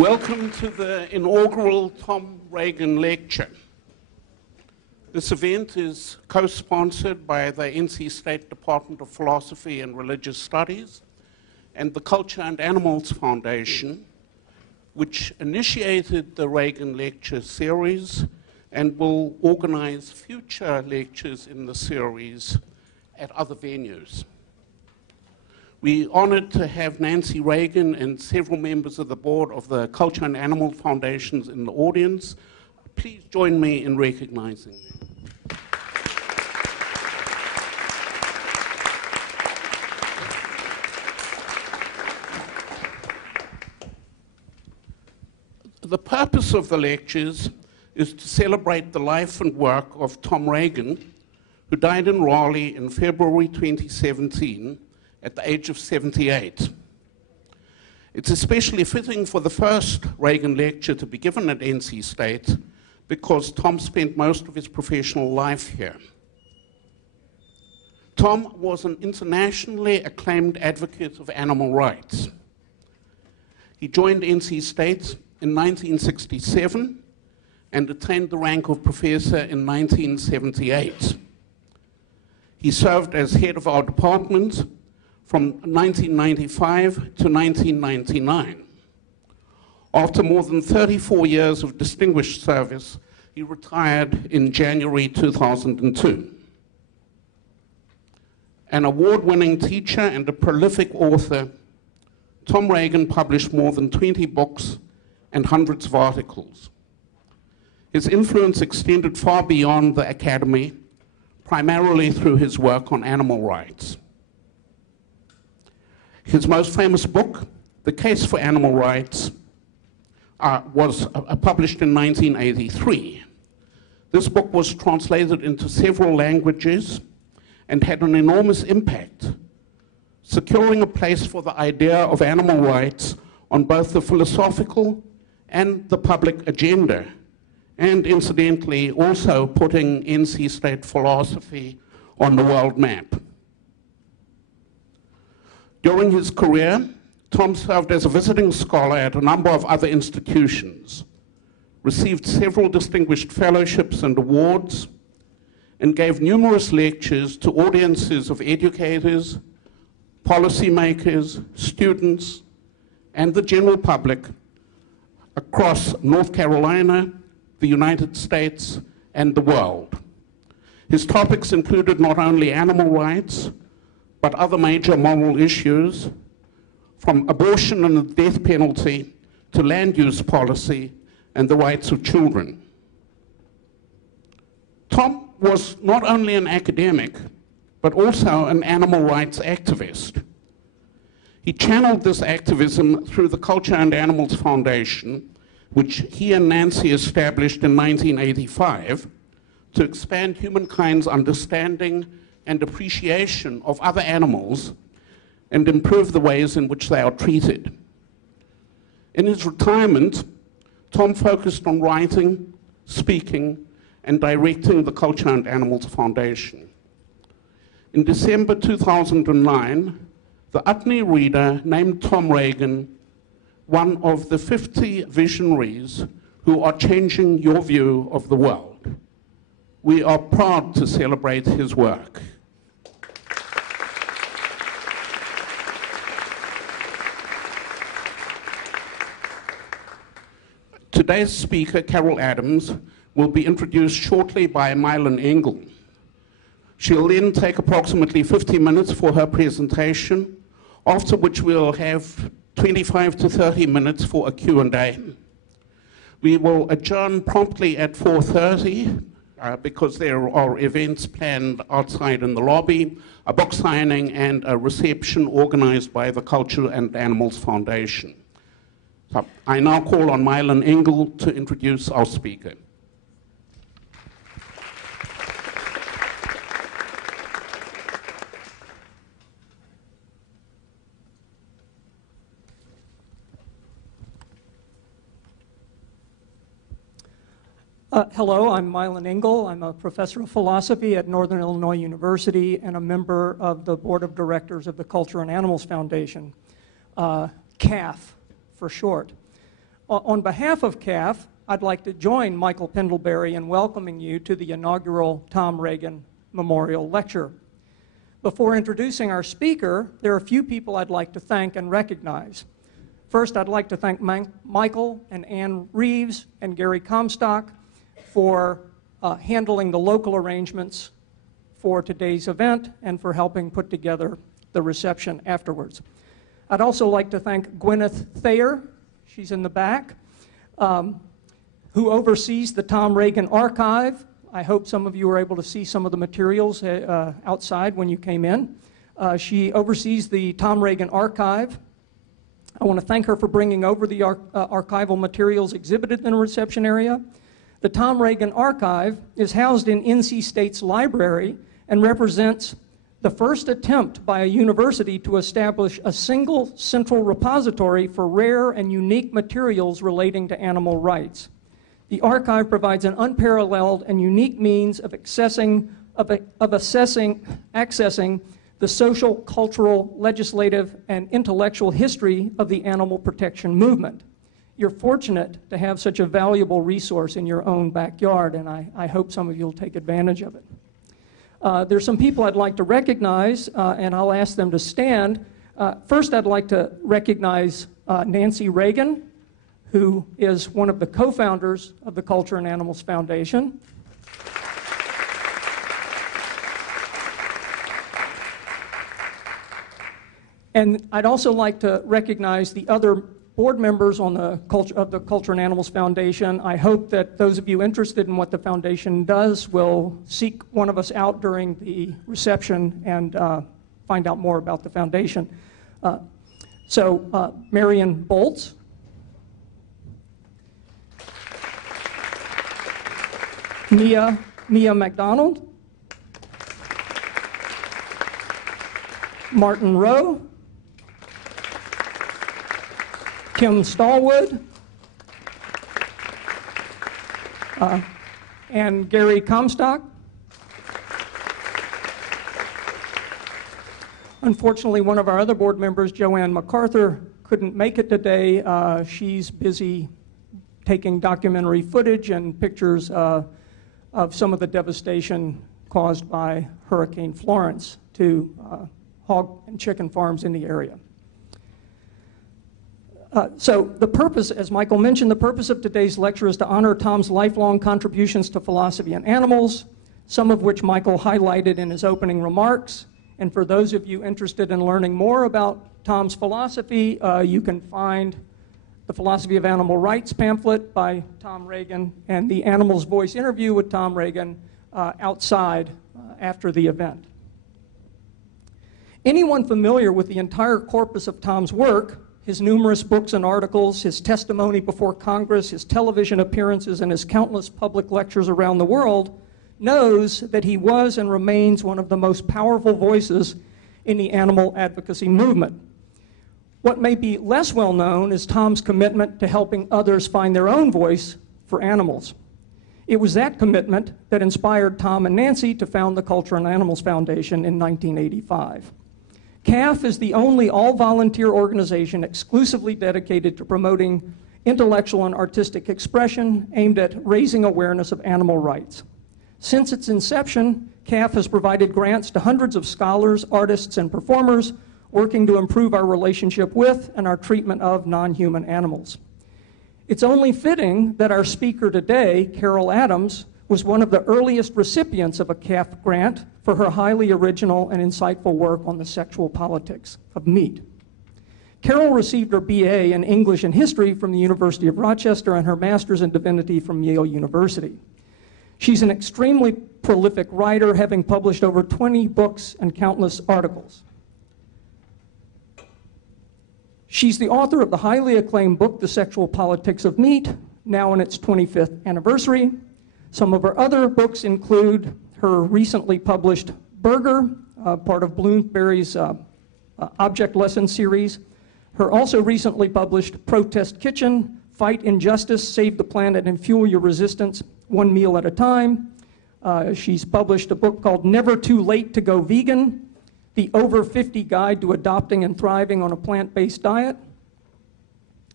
Welcome to the inaugural Tom Regan Lecture. This event is co-sponsored by the NC State Department of Philosophy and Religious Studies and the Culture and Animals Foundation, which initiated the Regan Lecture series and will organize future lectures in the series at other venues. We're honored to have Nancy Regan and several members of the board of the Culture and Animal Foundations in the audience. Please join me in recognizing them. The purpose of the lectures is to celebrate the life and work of Tom Regan, who died in Raleigh in February 2017 at the age of 78. It's especially fitting for the first Regan lecture to be given at NC State because Tom spent most of his professional life here. Tom was an internationally acclaimed advocate of animal rights. He joined NC State in 1967 and attained the rank of professor in 1978. He served as head of our department from 1995 to 1999. After more than 34 years of distinguished service, he retired in January 2002. An award-winning teacher and a prolific author, Tom Regan published more than 20 books and hundreds of articles. His influence extended far beyond the academy, primarily through his work on animal rights. His most famous book, The Case for Animal Rights, was published in 1983. This book was translated into several languages and had an enormous impact, securing a place for the idea of animal rights on both the philosophical and the public agenda, and incidentally also putting NC State philosophy on the world map. During his career, Tom served as a visiting scholar at a number of other institutions, received several distinguished fellowships and awards, and gave numerous lectures to audiences of educators, policymakers, students, and the general public across North Carolina, the United States, and the world. His topics included not only animal rights, but other major moral issues, from abortion and the death penalty to land use policy and the rights of children. Tom was not only an academic, but also an animal rights activist. He channeled this activism through the Culture and Animals Foundation, which he and Nancy established in 1985 to expand humankind's understanding and appreciation of other animals and improve the ways in which they are treated. In his retirement, Tom focused on writing, speaking, and directing the Culture and Animals Foundation. In December 2009, the Utne Reader named Tom Regan one of the 50 visionaries who are changing your view of the world. We are proud to celebrate his work. Today's speaker, Carol Adams, will be introduced shortly by Mylan Engel. She'll then take approximately 50 minutes for her presentation, after which we'll have 25 to 30 minutes for a Q&A. We will adjourn promptly at 4:30 because there are events planned outside in the lobby, a book signing, and a reception organized by the Culture and Animals Foundation. So I now call on Mylan Engel to introduce our speaker. Hello, I'm Mylan Engel. I'm a professor of philosophy at Northern Illinois University and a member of the board of directors of the Culture and Animals Foundation, CAF for short. On behalf of CAF, I'd like to join Michael Pendlebury in welcoming you to the inaugural Tom Regan Memorial Lecture. Before introducing our speaker, there are a few people I'd like to thank and recognize. First, I'd like to thank Michael and Ann Reeves and Gary Comstock for handling the local arrangements for today's event and for helping put together the reception afterwards. I'd also like to thank Gwyneth Thayer, she's in the back, who oversees the Tom Regan Archive. I hope some of you were able to see some of the materials outside when you came in. She oversees the Tom Regan Archive. I want to thank her for bringing over the archival materials exhibited in the reception area. The Tom Regan Archive is housed in NC State's library and represents the first attempt by a university to establish a single central repository for rare and unique materials relating to animal rights. The archive provides an unparalleled and unique means of accessing the social, cultural, legislative, and intellectual history of the animal protection movement. You're fortunate to have such a valuable resource in your own backyard, and I hope some of you will take advantage of it. There's some people I'd like to recognize, and I'll ask them to stand. First, I'd like to recognize Nancy Regan, who is one of the co-founders of the Culture and Animals Foundation. And I'd also like to recognize the other board members on the Culture and Animals Foundation. I hope that those of you interested in what the foundation does will seek one of us out during the reception and find out more about the foundation. Marion Boltz. Mia McDonald. Martin Rowe. Kim Stallwood. And Gary Comstock. Unfortunately, one of our other board members, Joanne MacArthur, couldn't make it today. She's busy taking documentary footage and pictures of some of the devastation caused by Hurricane Florence to hog and chicken farms in the area. So the purpose, as Michael mentioned, the purpose of today's lecture is to honor Tom's lifelong contributions to philosophy and animals, some of which Michael highlighted in his opening remarks. And for those of you interested in learning more about Tom's philosophy, you can find the Philosophy of Animal Rights pamphlet by Tom Regan and the Animal's Voice interview with Tom Regan outside after the event. Anyone familiar with the entire corpus of Tom's work, his numerous books and articles, his testimony before Congress, his television appearances, and his countless public lectures around the world, knows that he was and remains one of the most powerful voices in the animal advocacy movement. What may be less well known is Tom's commitment to helping others find their own voice for animals. It was that commitment that inspired Tom and Nancy to found the Culture and Animals Foundation in 1985. CAF is the only all-volunteer organization exclusively dedicated to promoting intellectual and artistic expression aimed at raising awareness of animal rights. Since its inception, CAF has provided grants to hundreds of scholars, artists, and performers working to improve our relationship with and our treatment of non-human animals. It's only fitting that our speaker today, Carol Adams, was one of the earliest recipients of a CAF grant for her highly original and insightful work on the sexual politics of meat. Carol received her BA in English and History from the University of Rochester and her Master's in Divinity from Yale University. She's an extremely prolific writer, having published over 20 books and countless articles. She's the author of the highly acclaimed book, The Sexual Politics of Meat, now in its 25th anniversary. Some of her other books include her recently published Burger, part of Bloomsbury's Object Lesson series, her also recently published Protest Kitchen, Fight Injustice, Save the Planet, and Fuel Your Resistance, One Meal at a Time. She's published a book called Never Too Late to Go Vegan, The Over 50 Guide to Adopting and Thriving on a Plant-Based Diet.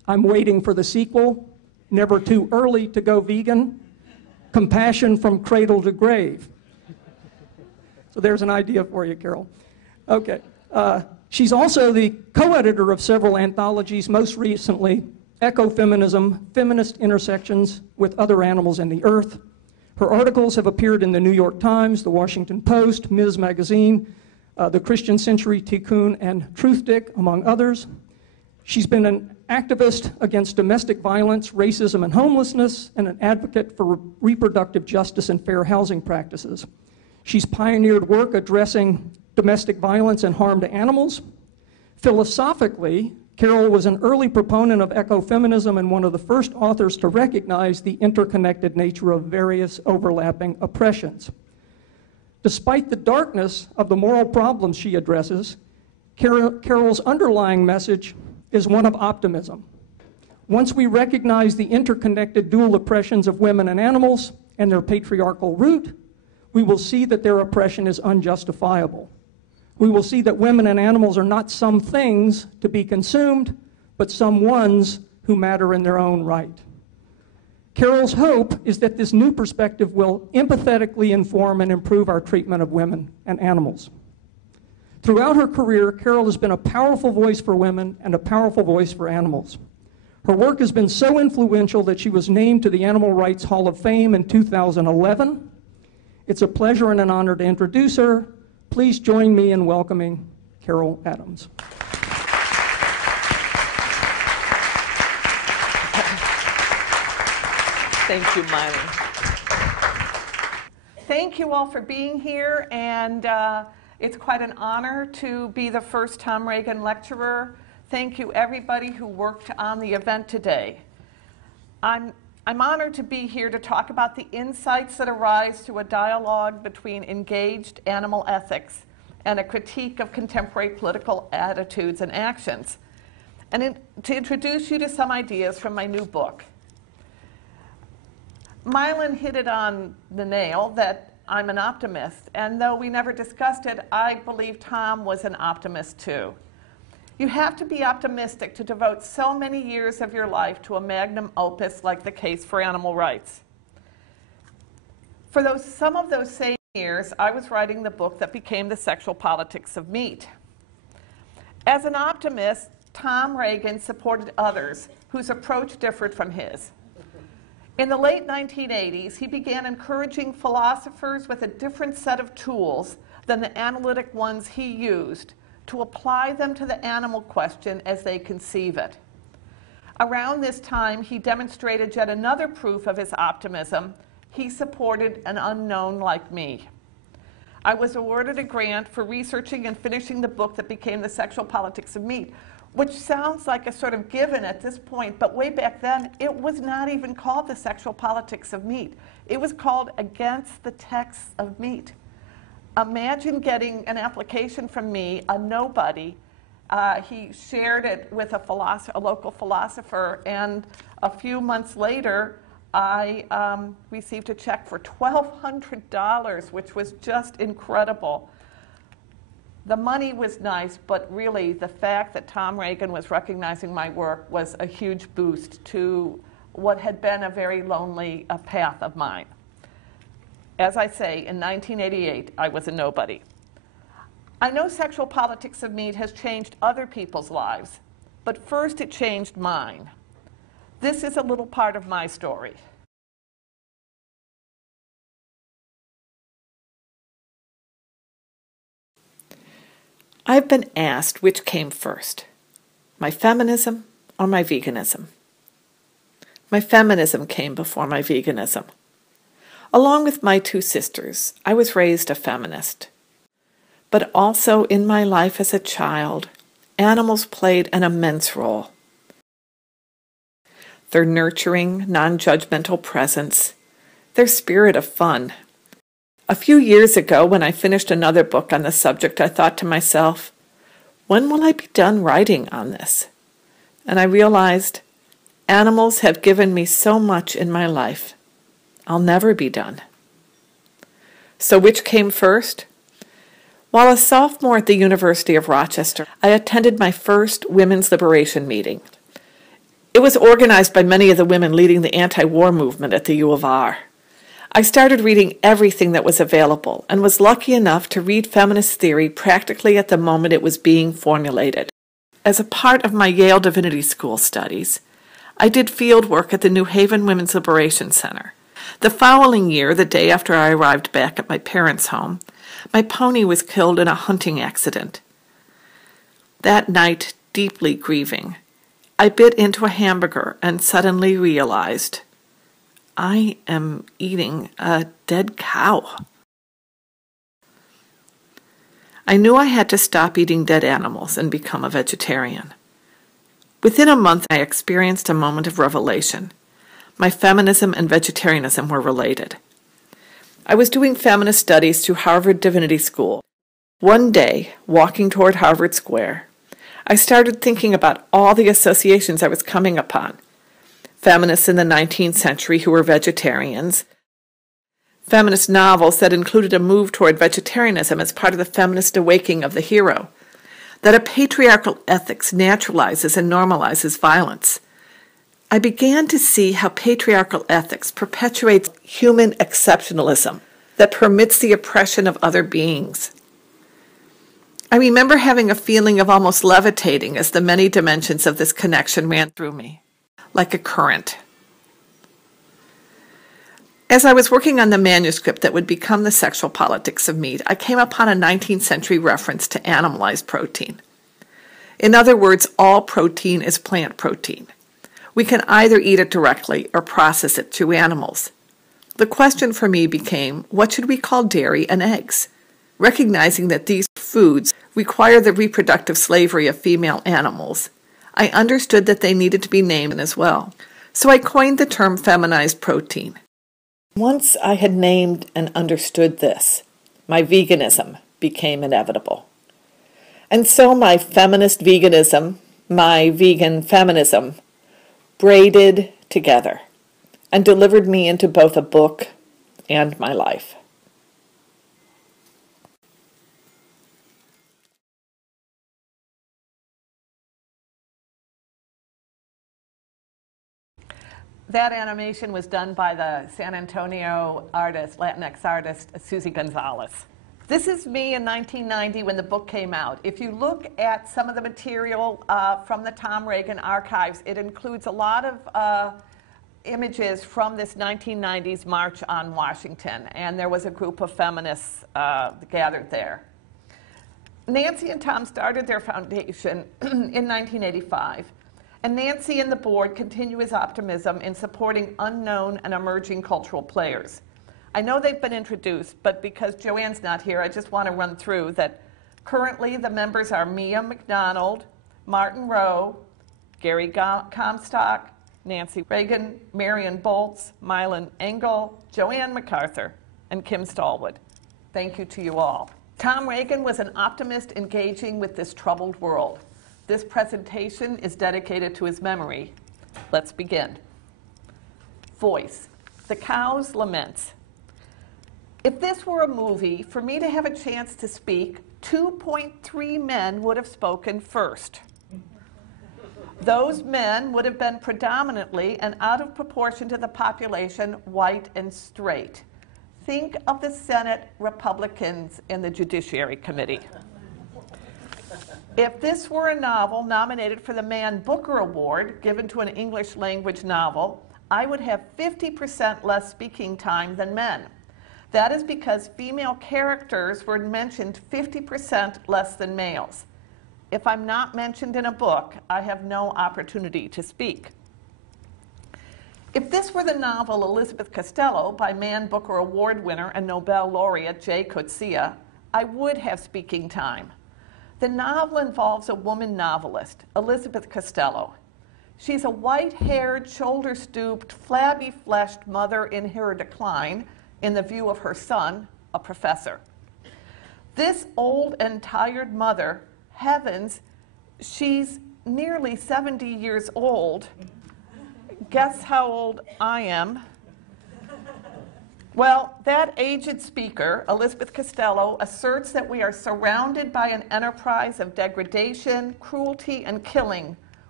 I'm waiting for the sequel, Never Too Early to Go Vegan, Compassion from Cradle to Grave. So there's an idea for you, Carol. Okay. She's also the co-editor of several anthologies, most recently Ecofeminism, Feminist Intersections with Other Animals and the Earth. Her articles have appeared in the New York Times, the Washington Post, Ms. Magazine, the Christian Century Tikkun, and Truthdig, among others. She's been an activist against domestic violence, racism, and homelessness, and an advocate for reproductive justice and fair housing practices. She's pioneered work addressing domestic violence and harm to animals. Philosophically, Carol was an early proponent of ecofeminism and one of the first authors to recognize the interconnected nature of various overlapping oppressions. Despite the darkness of the moral problems she addresses, Carol's underlying message is one of optimism. Once we recognize the interconnected dual oppressions of women and animals and their patriarchal root, we will see that their oppression is unjustifiable. We will see that women and animals are not some things to be consumed, but some ones who matter in their own right. Carol's hope is that this new perspective will empathetically inform and improve our treatment of women and animals. Throughout her career, Carol has been a powerful voice for women and a powerful voice for animals. Her work has been so influential that she was named to the Animal Rights Hall of Fame in 2011. It's a pleasure and an honor to introduce her. Please join me in welcoming Carol Adams. Thank you, Miley. Thank you all for being here, and it's quite an honor to be the first Tom Regan lecturer. Thank you, everybody who worked on the event today. I'm honored to be here to talk about the insights that arise through a dialogue between engaged animal ethics and a critique of contemporary political attitudes and actions, and to introduce you to some ideas from my new book. Mylan hit it on the nail that I'm an optimist, and though we never discussed it, I believe Tom was an optimist too. You have to be optimistic to devote so many years of your life to a magnum opus like the case for animal rights. For some of those same years, I was writing the book that became The Sexual Politics of Meat. As an optimist, Tom Regan supported others whose approach differed from his. In the late 1980s, he began encouraging philosophers with a different set of tools than the analytic ones he used to apply them to the animal question as they conceive it. Around this time, he demonstrated yet another proof of his optimism. He supported an unknown like me. I was awarded a grant for researching and finishing the book that became The Sexual Politics of Meat, which sounds like a sort of given at this point, but way back then, it was not even called The Sexual Politics of Meat. It was called Against the Texts of Meat. Imagine getting an application from me, a nobody. He shared it with a local philosopher, and a few months later, I received a check for $1,200, which was just incredible. The money was nice, but really the fact that Tom Regan was recognizing my work was a huge boost to what had been a very lonely path of mine. As I say, in 1988, I was a nobody. I know Sexual Politics of Meat has changed other people's lives, but first it changed mine. This is a little part of my story. I've been asked which came first, my feminism or my veganism. My feminism came before my veganism. Along with my two sisters, I was raised a feminist. But also in my life as a child, animals played an immense role. Their nurturing, non-judgmental presence, their spirit of fun. A few years ago, when I finished another book on the subject, I thought to myself, when will I be done writing on this? And I realized, animals have given me so much in my life. I'll never be done. So which came first? While a sophomore at the University of Rochester, I attended my first women's liberation meeting. It was organized by many of the women leading the anti-war movement at the U of R. I started reading everything that was available and was lucky enough to read feminist theory practically at the moment it was being formulated. As a part of my Yale Divinity School studies, I did field work at the New Haven Women's Liberation Center. The following year, the day after I arrived back at my parents' home, my pony was killed in a hunting accident. That night, deeply grieving, I bit into a hamburger and suddenly realized I am eating a dead cow. I knew I had to stop eating dead animals and become a vegetarian. Within a month, I experienced a moment of revelation. My feminism and vegetarianism were related. I was doing feminist studies through Harvard Divinity School. One day, walking toward Harvard Square, I started thinking about all the associations I was coming upon. Feminists in the 19th century who were vegetarians, feminist novels that included a move toward vegetarianism as part of the feminist awakening of the hero, that a patriarchal ethics naturalizes and normalizes violence. I began to see how patriarchal ethics perpetuates human exceptionalism that permits the oppression of other beings. I remember having a feeling of almost levitating as the many dimensions of this connection ran through me, like a current. As I was working on the manuscript that would become the Sexual Politics of Meat, I came upon a 19th century reference to animalized protein. In other words, all protein is plant protein. We can either eat it directly or process it through animals. The question for me became, what should we call dairy and eggs? Recognizing that these foods require the reproductive slavery of female animals, I understood that they needed to be named as well. So I coined the term feminized protein. Once I had named and understood this, my veganism became inevitable. And so my feminist veganism, my vegan feminism, braided together and delivered me into both a book and my life. That animation was done by the San Antonio artist, Latinx artist, Susie Gonzalez. This is me in 1990 when the book came out. If you look at some of the material from the Tom Regan archives, it includes a lot of images from this 1990s March on Washington, and there was a group of feminists gathered there. Nancy and Tom started their foundation in 1985. And Nancy and the board continue his optimism in supporting unknown and emerging cultural players. I know they've been introduced, but because Joanne's not here, I just want to run through that currently the members are Mia McDonald, Martin Rowe, Gary Comstock, Nancy Reagan, Marion Boltz, Mylan Engel, Joanne MacArthur, and Kim Stallwood. Thank you to you all. Tom Regan was an optimist engaging with this troubled world. This presentation is dedicated to his memory. Let's begin. Voice. The Cow's Laments. If this were a movie, for me to have a chance to speak, 2.3 men would have spoken first. Those men would have been predominantly and out of proportion to the population, white and straight. Think of the Senate Republicans in the Judiciary Committee. If this were a novel nominated for the Man Booker Award, given to an English language novel, I would have 50% less speaking time than men. That is because female characters were mentioned 50% less than males. If I'm not mentioned in a book, I have no opportunity to speak. If this were the novel Elizabeth Costello by Man Booker Award winner and Nobel laureate Jay Coetzee, I would have speaking time. The novel involves a woman novelist, Elizabeth Costello. She's a white-haired, shoulder-stooped, flabby-fleshed mother in her decline, in the view of her son, a professor. This old and tired mother, heavens, she's nearly 70 years old. Guess how old I am? Well, that aged speaker, Elizabeth Costello, asserts that we are surrounded by an enterprise of degradation, cruelty, and killing,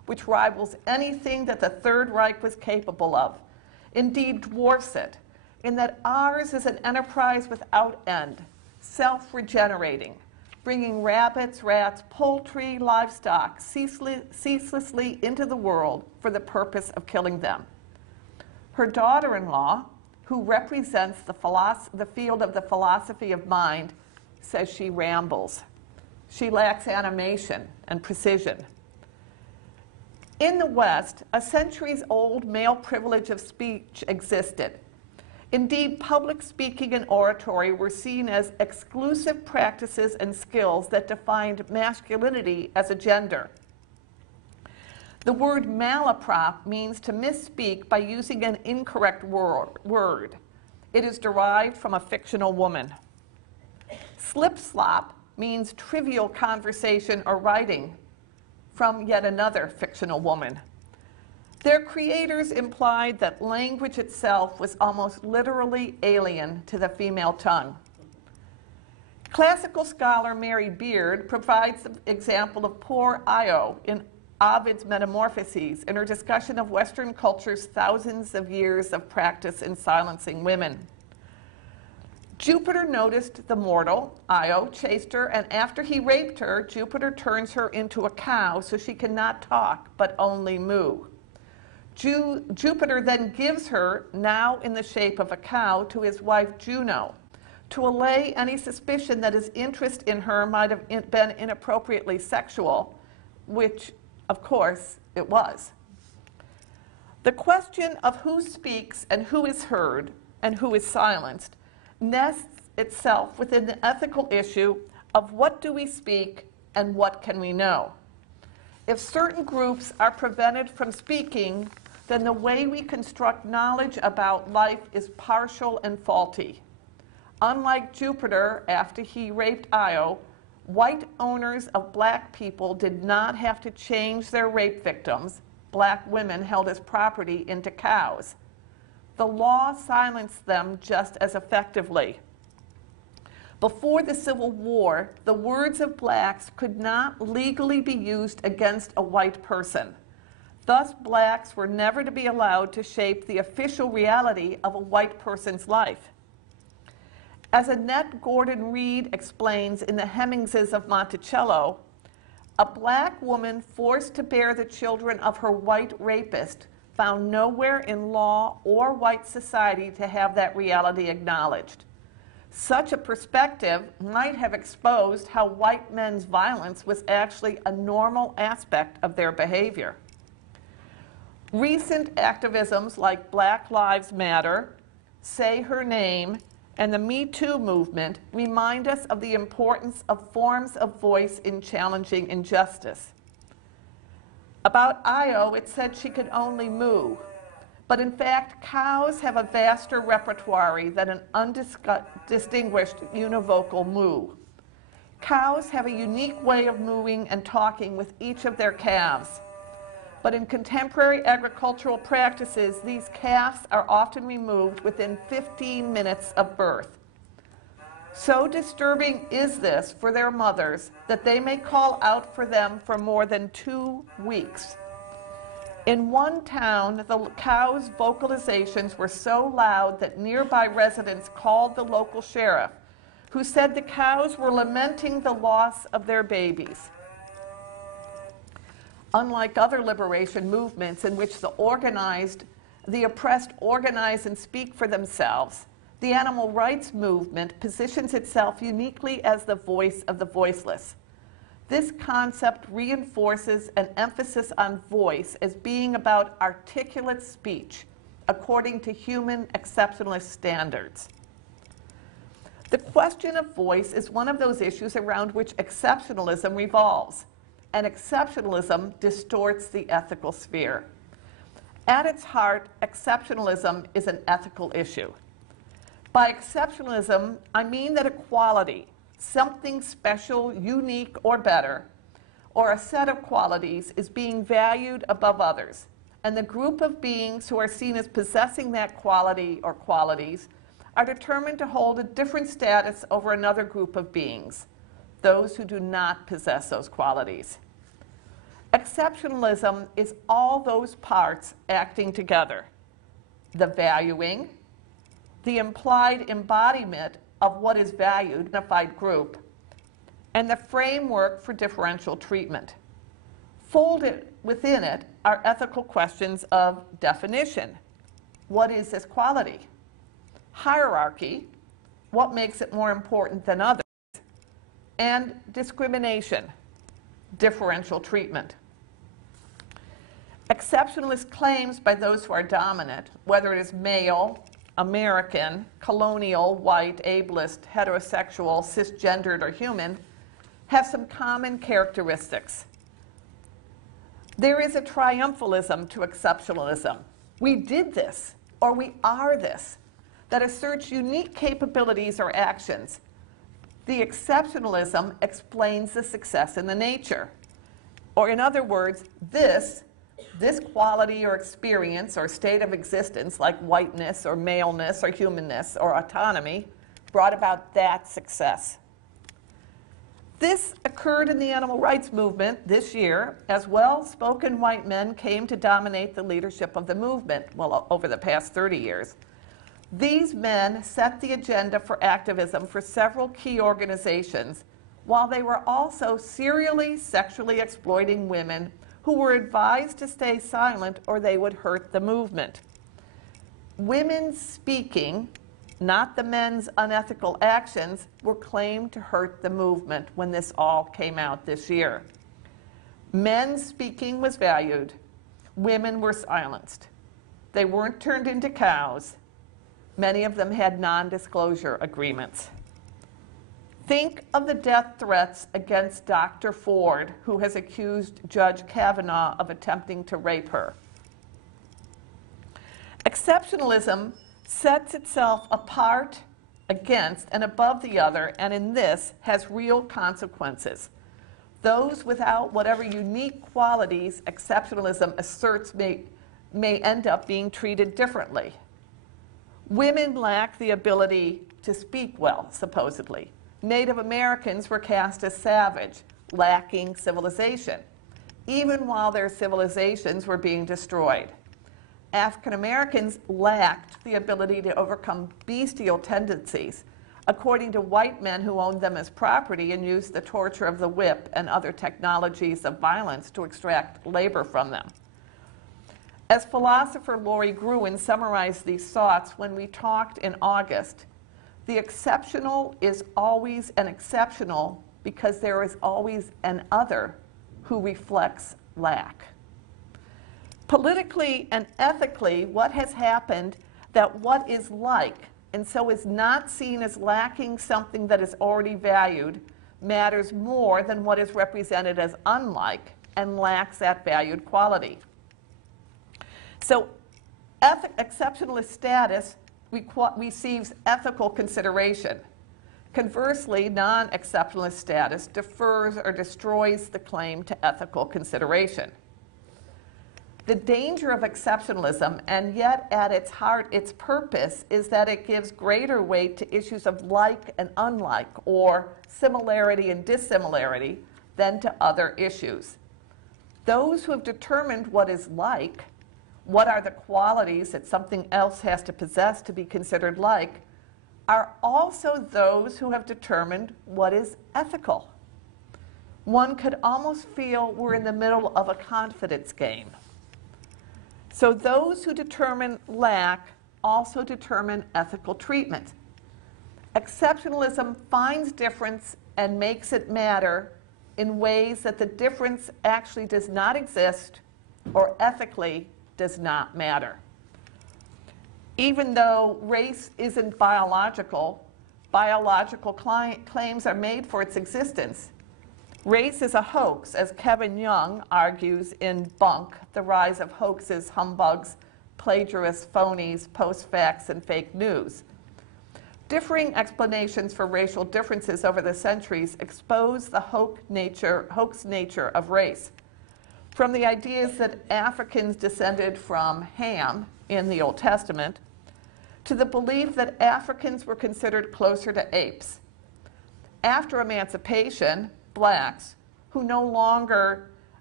which rivals anything that the Third Reich was capable of, indeed dwarfs it, in that ours is an enterprise without end, self-regenerating, bringing rabbits, rats, poultry, livestock ceaselessly into the world for the purpose of killing them. Her daughter-in-law, who represents the field of the philosophy of mind, says she rambles. She lacks animation and precision. In the West, a centuries-old male privilege of speech existed. Indeed, public speaking and oratory were seen as exclusive practices and skills that defined masculinity as a gender. The word malaprop means to misspeak by using an incorrect word. It is derived from a fictional woman. Slip-slop means trivial conversation or writing from yet another fictional woman. Their creators implied that language itself was almost literally alien to the female tongue. Classical scholar Mary Beard provides the example of poor Io in Ovid's Metamorphoses in her discussion of Western culture's thousands of years of practice in silencing women. Jupiter noticed the mortal, Io, chased her, and after he raped her, Jupiter turns her into a cow so she cannot talk, but only moo. Jupiter then gives her, now in the shape of a cow, to his wife Juno, to allay any suspicion that his interest in her might have been inappropriately sexual, which, of course, it was. The question of who speaks and who is heard and who is silenced nests itself within the ethical issue of what do we speak and what can we know. If certain groups are prevented from speaking, then the way we construct knowledge about life is partial and faulty. Unlike Jupiter, after he raped Io, white owners of black people did not have to change their rape victims, black women held as property, into cows. The law silenced them just as effectively. Before the Civil War, the words of blacks could not legally be used against a white person. Thus, blacks were never to be allowed to shape the official reality of a white person's life. As Annette Gordon Reed explains in The Hemmingses of Monticello, a black woman forced to bear the children of her white rapist found nowhere in law or white society to have that reality acknowledged. Such a perspective might have exposed how white men's violence was actually a normal aspect of their behavior. Recent activisms like Black Lives Matter, Say Her Name, and the Me Too movement remind us of the importance of forms of voice in challenging injustice. About Io, it said she could only moo. But in fact, cows have a vaster repertoire than an undistinguished univocal moo. Cows have a unique way of mooing and talking with each of their calves. But in contemporary agricultural practices, these calves are often removed within 15 minutes of birth. So disturbing is this for their mothers that they may call out for them for more than 2 weeks. In one town, the cows' vocalizations were so loud that nearby residents called the local sheriff, who said the cows were lamenting the loss of their babies. Unlike other liberation movements in which the oppressed organize and speak for themselves, the animal rights movement positions itself uniquely as the voice of the voiceless. This concept reinforces an emphasis on voice as being about articulate speech, according to human exceptionalist standards. The question of voice is one of those issues around which exceptionalism revolves, and exceptionalism distorts the ethical sphere. At its heart, exceptionalism is an ethical issue. By exceptionalism, I mean that a quality, something special, unique, or better, or a set of qualities is being valued above others, and the group of beings who are seen as possessing that quality or qualities are determined to hold a different status over another group of beings, those who do not possess those qualities. Exceptionalism is all those parts acting together: the valuing, the implied embodiment of what is valued in a unified group, and the framework for differential treatment. Folded within it are ethical questions of definition. What is this quality? Hierarchy, what makes it more important than others? And discrimination, differential treatment. Exceptionalist claims by those who are dominant, whether it is male, American, colonial, white, ableist, heterosexual, cisgendered, or human, have some common characteristics. There is a triumphalism to exceptionalism. We did this, or we are this, that asserts unique capabilities or actions. The exceptionalism explains the success in the nature. Or in other words, this quality or experience or state of existence, like whiteness or maleness or humanness or autonomy, brought about that success. This occurred in the animal rights movement this year, as well-spoken white men came to dominate the leadership of the movement, well, over the past 30 years. These men set the agenda for activism for several key organizations, while they were also serially sexually exploiting women who were advised to stay silent or they would hurt the movement. Women speaking, not the men's unethical actions, were claimed to hurt the movement when this all came out this year. Men speaking was valued. Women were silenced. They weren't turned into cows. Many of them had non-disclosure agreements. Think of the death threats against Dr. Ford, who has accused Judge Kavanaugh of attempting to rape her. Exceptionalism sets itself apart, against, and above the other, and in this has real consequences. Those without whatever unique qualities exceptionalism asserts may end up being treated differently. Women lack the ability to speak well, supposedly. Native Americans were cast as savage, lacking civilization, even while their civilizations were being destroyed. African Americans lacked the ability to overcome bestial tendencies, according to white men who owned them as property and used the torture of the whip and other technologies of violence to extract labor from them. As philosopher Laurie Gruen summarized these thoughts when we talked in August, the exceptional is always an exceptional because there is always an other who reflects lack. Politically and ethically, what has happened that what is like and so is not seen as lacking something that is already valued matters more than what is represented as unlike and lacks that valued quality. So exceptionalist status receives ethical consideration. Conversely, non-exceptionalist status defers or destroys the claim to ethical consideration. The danger of exceptionalism, and yet at its heart, its purpose, is that it gives greater weight to issues of like and unlike, or similarity and dissimilarity, than to other issues. Those who have determined what is like, what are the qualities that something else has to possess to be considered like, are also those who have determined what is ethical. One could almost feel we're in the middle of a confidence game. So those who determine lack also determine ethical treatment. Exceptionalism finds difference and makes it matter in ways that the difference actually does not exist or ethically does not matter. Even though race isn't biological claims are made for its existence. Race is a hoax, as Kevin Young argues in Bunk, The Rise of Hoaxes, Humbugs, Plagiarists, Phonies, Post-Facts, and Fake News. Differing explanations for racial differences over the centuries expose the hoax nature of race. From the ideas that Africans descended from Ham in the Old Testament, to the belief that Africans were considered closer to apes. After emancipation, blacks, who no longer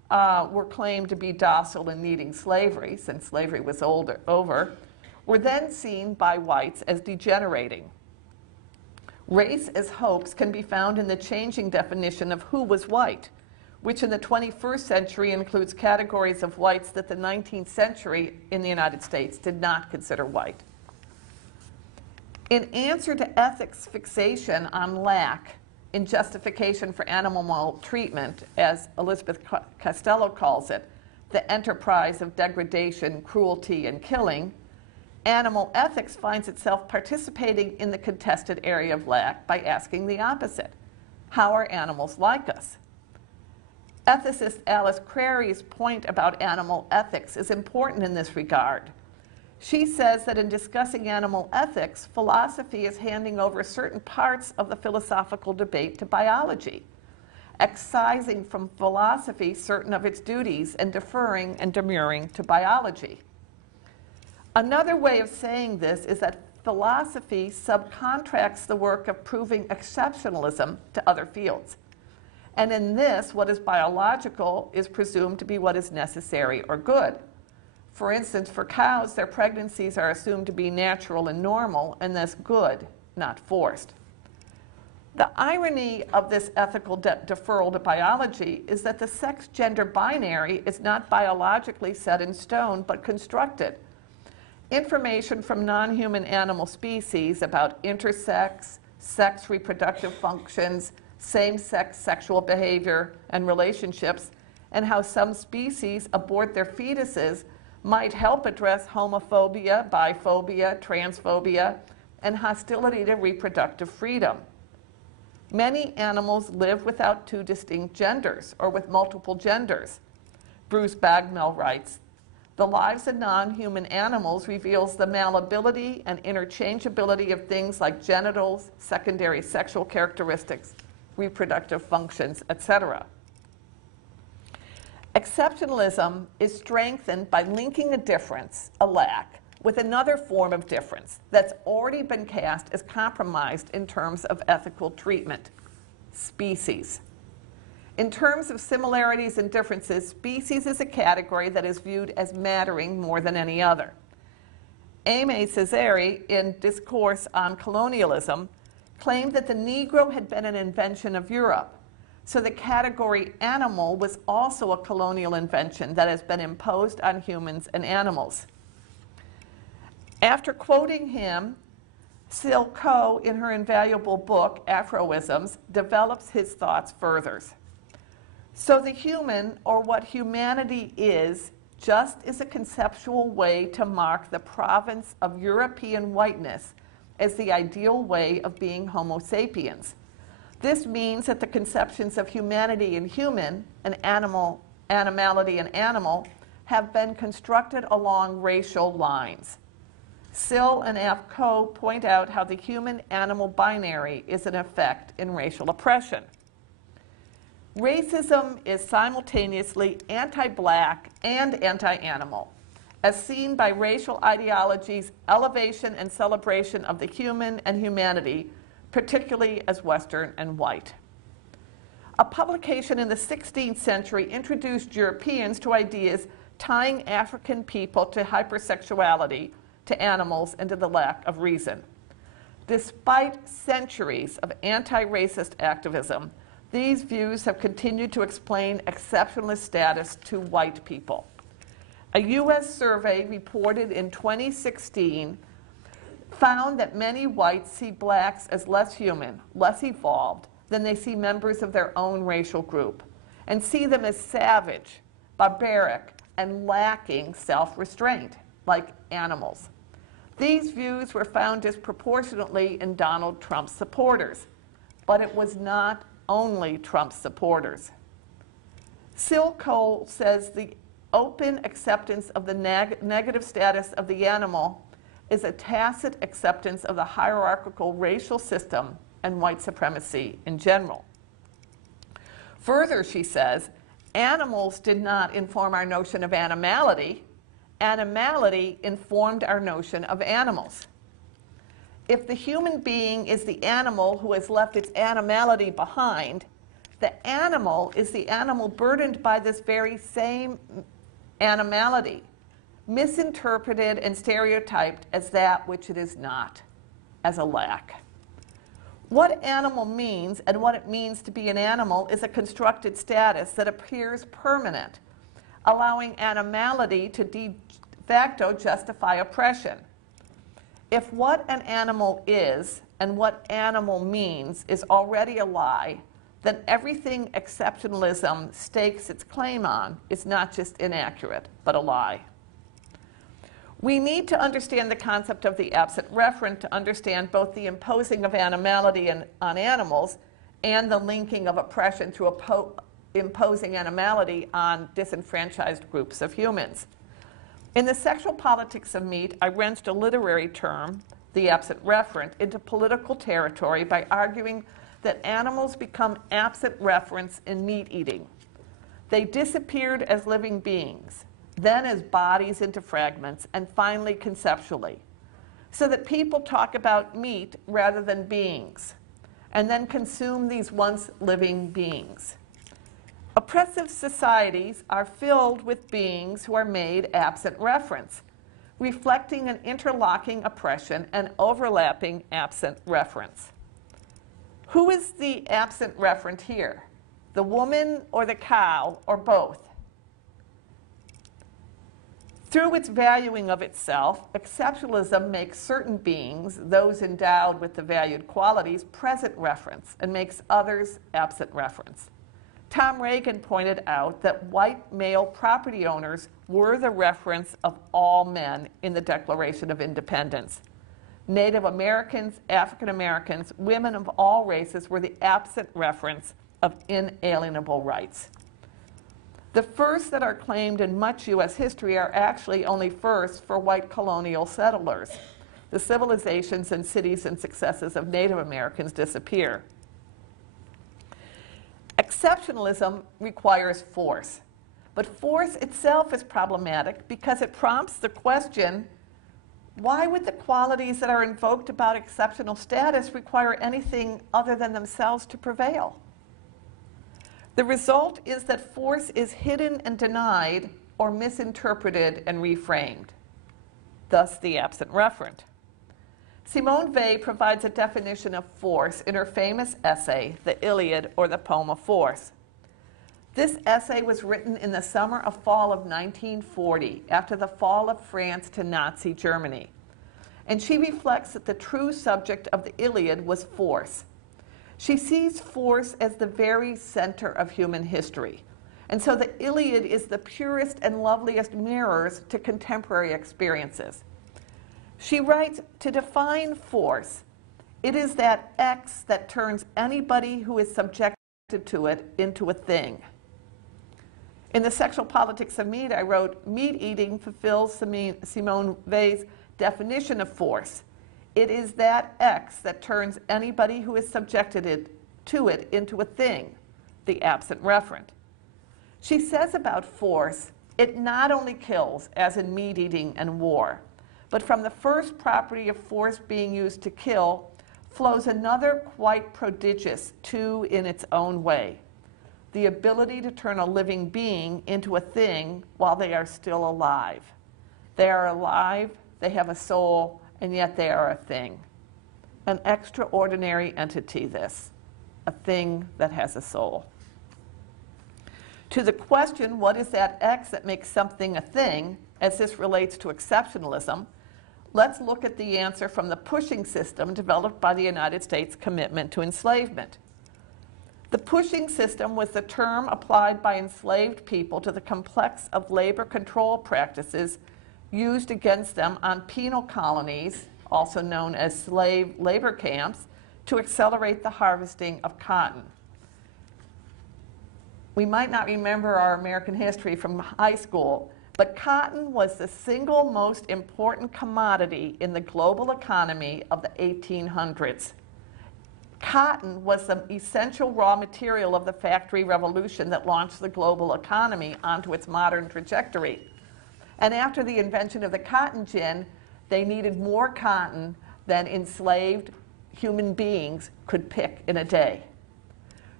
were claimed to be docile and needing slavery, since slavery was over, were then seen by whites as degenerating. Race as hopes can be found in the changing definition of who was white, which in the 21st century includes categories of whites that the 19th century in the United States did not consider white. In answer to ethics fixation on lack in justification for animal maltreatment, as Elizabeth Costello calls it, the enterprise of degradation, cruelty, and killing, animal ethics finds itself participating in the contested area of lack by asking the opposite. How are animals like us? Ethicist Alice Crary's point about animal ethics is important in this regard. She says that in discussing animal ethics, philosophy is handing over certain parts of the philosophical debate to biology, excising from philosophy certain of its duties and deferring and demurring to biology. Another way of saying this is that philosophy subcontracts the work of proving exceptionalism to other fields. And in this, what is biological is presumed to be what is necessary or good. For instance, for cows, their pregnancies are assumed to be natural and normal, and thus good, not forced. The irony of this ethical deferral to biology is that the sex-gender binary is not biologically set in stone, but constructed. Information from non-human animal species about intersex, sex reproductive functions, same-sex sexual behavior and relationships, and how some species abort their fetuses might help address homophobia, biphobia, transphobia, and hostility to reproductive freedom. Many animals live without two distinct genders or with multiple genders. Bruce Bagnall writes, "The lives of non-human animals reveals the malleability and interchangeability of things like genitals, secondary sexual characteristics, reproductive functions, etc." Exceptionalism is strengthened by linking a difference, a lack, with another form of difference that's already been cast as compromised in terms of ethical treatment: species. In terms of similarities and differences, species is a category that is viewed as mattering more than any other. Aimé Césaire, in Discourse on Colonialism, claimed that the Negro had been an invention of Europe, so the category animal was also a colonial invention that has been imposed on humans and animals. After quoting him, Syl Coe, in her invaluable book, Afroisms, develops his thoughts further. So the human, or what humanity is, just is a conceptual way to mark the province of European whiteness as the ideal way of being Homo sapiens. This means that the conceptions of humanity and human, and animality and animal, have been constructed along racial lines. Syl and F. Coe point out how the human-animal binary is an effect in racial oppression. Racism is simultaneously anti-black and anti-animal, as seen by racial ideologies' elevation and celebration of the human and humanity, particularly as Western and white. A publication in the 16th century introduced Europeans to ideas tying African people to hypersexuality, to animals, and to the lack of reason. Despite centuries of anti-racist activism, these views have continued to explain exceptionalist status to white people. A U.S. survey reported in 2016 found that many whites see blacks as less human, less evolved than they see members of their own racial group, and see them as savage, barbaric, and lacking self-restraint, like animals. These views were found disproportionately in Donald Trump's supporters, but it was not only Trump's supporters. Syl Coe says the open acceptance of the negative status of the animal is a tacit acceptance of the hierarchical racial system and white supremacy in general. Further, she says, animals did not inform our notion of animality. Animality informed our notion of animals. If the human being is the animal who has left its animality behind, The animal is the animal burdened by this very same animality, misinterpreted and stereotyped as that which it is not, as a lack. What animal means and what it means to be an animal is a constructed status that appears permanent, allowing animality to de facto justify oppression. If what an animal is and what animal means is already a lie, then everything exceptionalism stakes its claim on is not just inaccurate, but a lie. We need to understand the concept of the absent referent to understand both the imposing of animality on animals and the linking of oppression through imposing animality on disenfranchised groups of humans. In the sexual politics of meat, I wrenched a literary term, the absent referent, into political territory by arguing that animals become absent referents in meat eating. They disappeared as living beings, then as bodies into fragments, and finally conceptually, so that people talk about meat rather than beings, and then consume these once living beings. Oppressive societies are filled with beings who are made absent reference, reflecting an interlocking oppression and overlapping absent reference. Who is the absent referent here? The woman or the cow, or both? Through its valuing of itself, exceptionalism makes certain beings, those endowed with the valued qualities, present reference, and makes others absent reference. Tom Regan pointed out that white male property owners were the reference of all men in the Declaration of Independence. Native Americans, African Americans, women of all races were the absent reference of inalienable rights. The firsts that are claimed in much U.S. history are actually only firsts for white colonial settlers. The civilizations and cities and successes of Native Americans disappear. Exceptionalism requires force, but force itself is problematic because it prompts the question, why would the qualities that are invoked about exceptional status require anything other than themselves to prevail? The result is that force is hidden and denied or misinterpreted and reframed, thus the absent referent. Simone Weil provides a definition of force in her famous essay, The Iliad, or the Poem of Force. This essay was written in the summer of fall of 1940, after the fall of France to Nazi Germany. And she reflects that the true subject of the Iliad was force. She sees force as the very center of human history. And so the Iliad is the purest and loveliest mirrors to contemporary experiences. She writes, to define force, it is that X that turns anybody who is subjected to it into a thing. In The Sexual Politics of Meat, I wrote, meat eating fulfills Simone Weil's definition of force. It is that X that turns anybody who is subjected to it into a thing, the absent referent. She says about force, it not only kills, as in meat eating and war, but from the first property of force being used to kill flows another quite prodigious too in its own way, the ability to turn a living being into a thing while they are still alive. They are alive, they have a soul, and yet they are a thing. An extraordinary entity, this, a thing that has a soul. To the question, what is that X that makes something a thing, as this relates to exceptionalism, let's look at the answer from the pushing system developed by the United States commitment to enslavement. The pushing system was the term applied by enslaved people to the complex of labor control practices used against them on penal colonies, also known as slave labor camps, to accelerate the harvesting of cotton. We might not remember our American history from high school, but cotton was the single most important commodity in the global economy of the 1800s. Cotton was the essential raw material of the factory revolution that launched the global economy onto its modern trajectory. And after the invention of the cotton gin, they needed more cotton than enslaved human beings could pick in a day.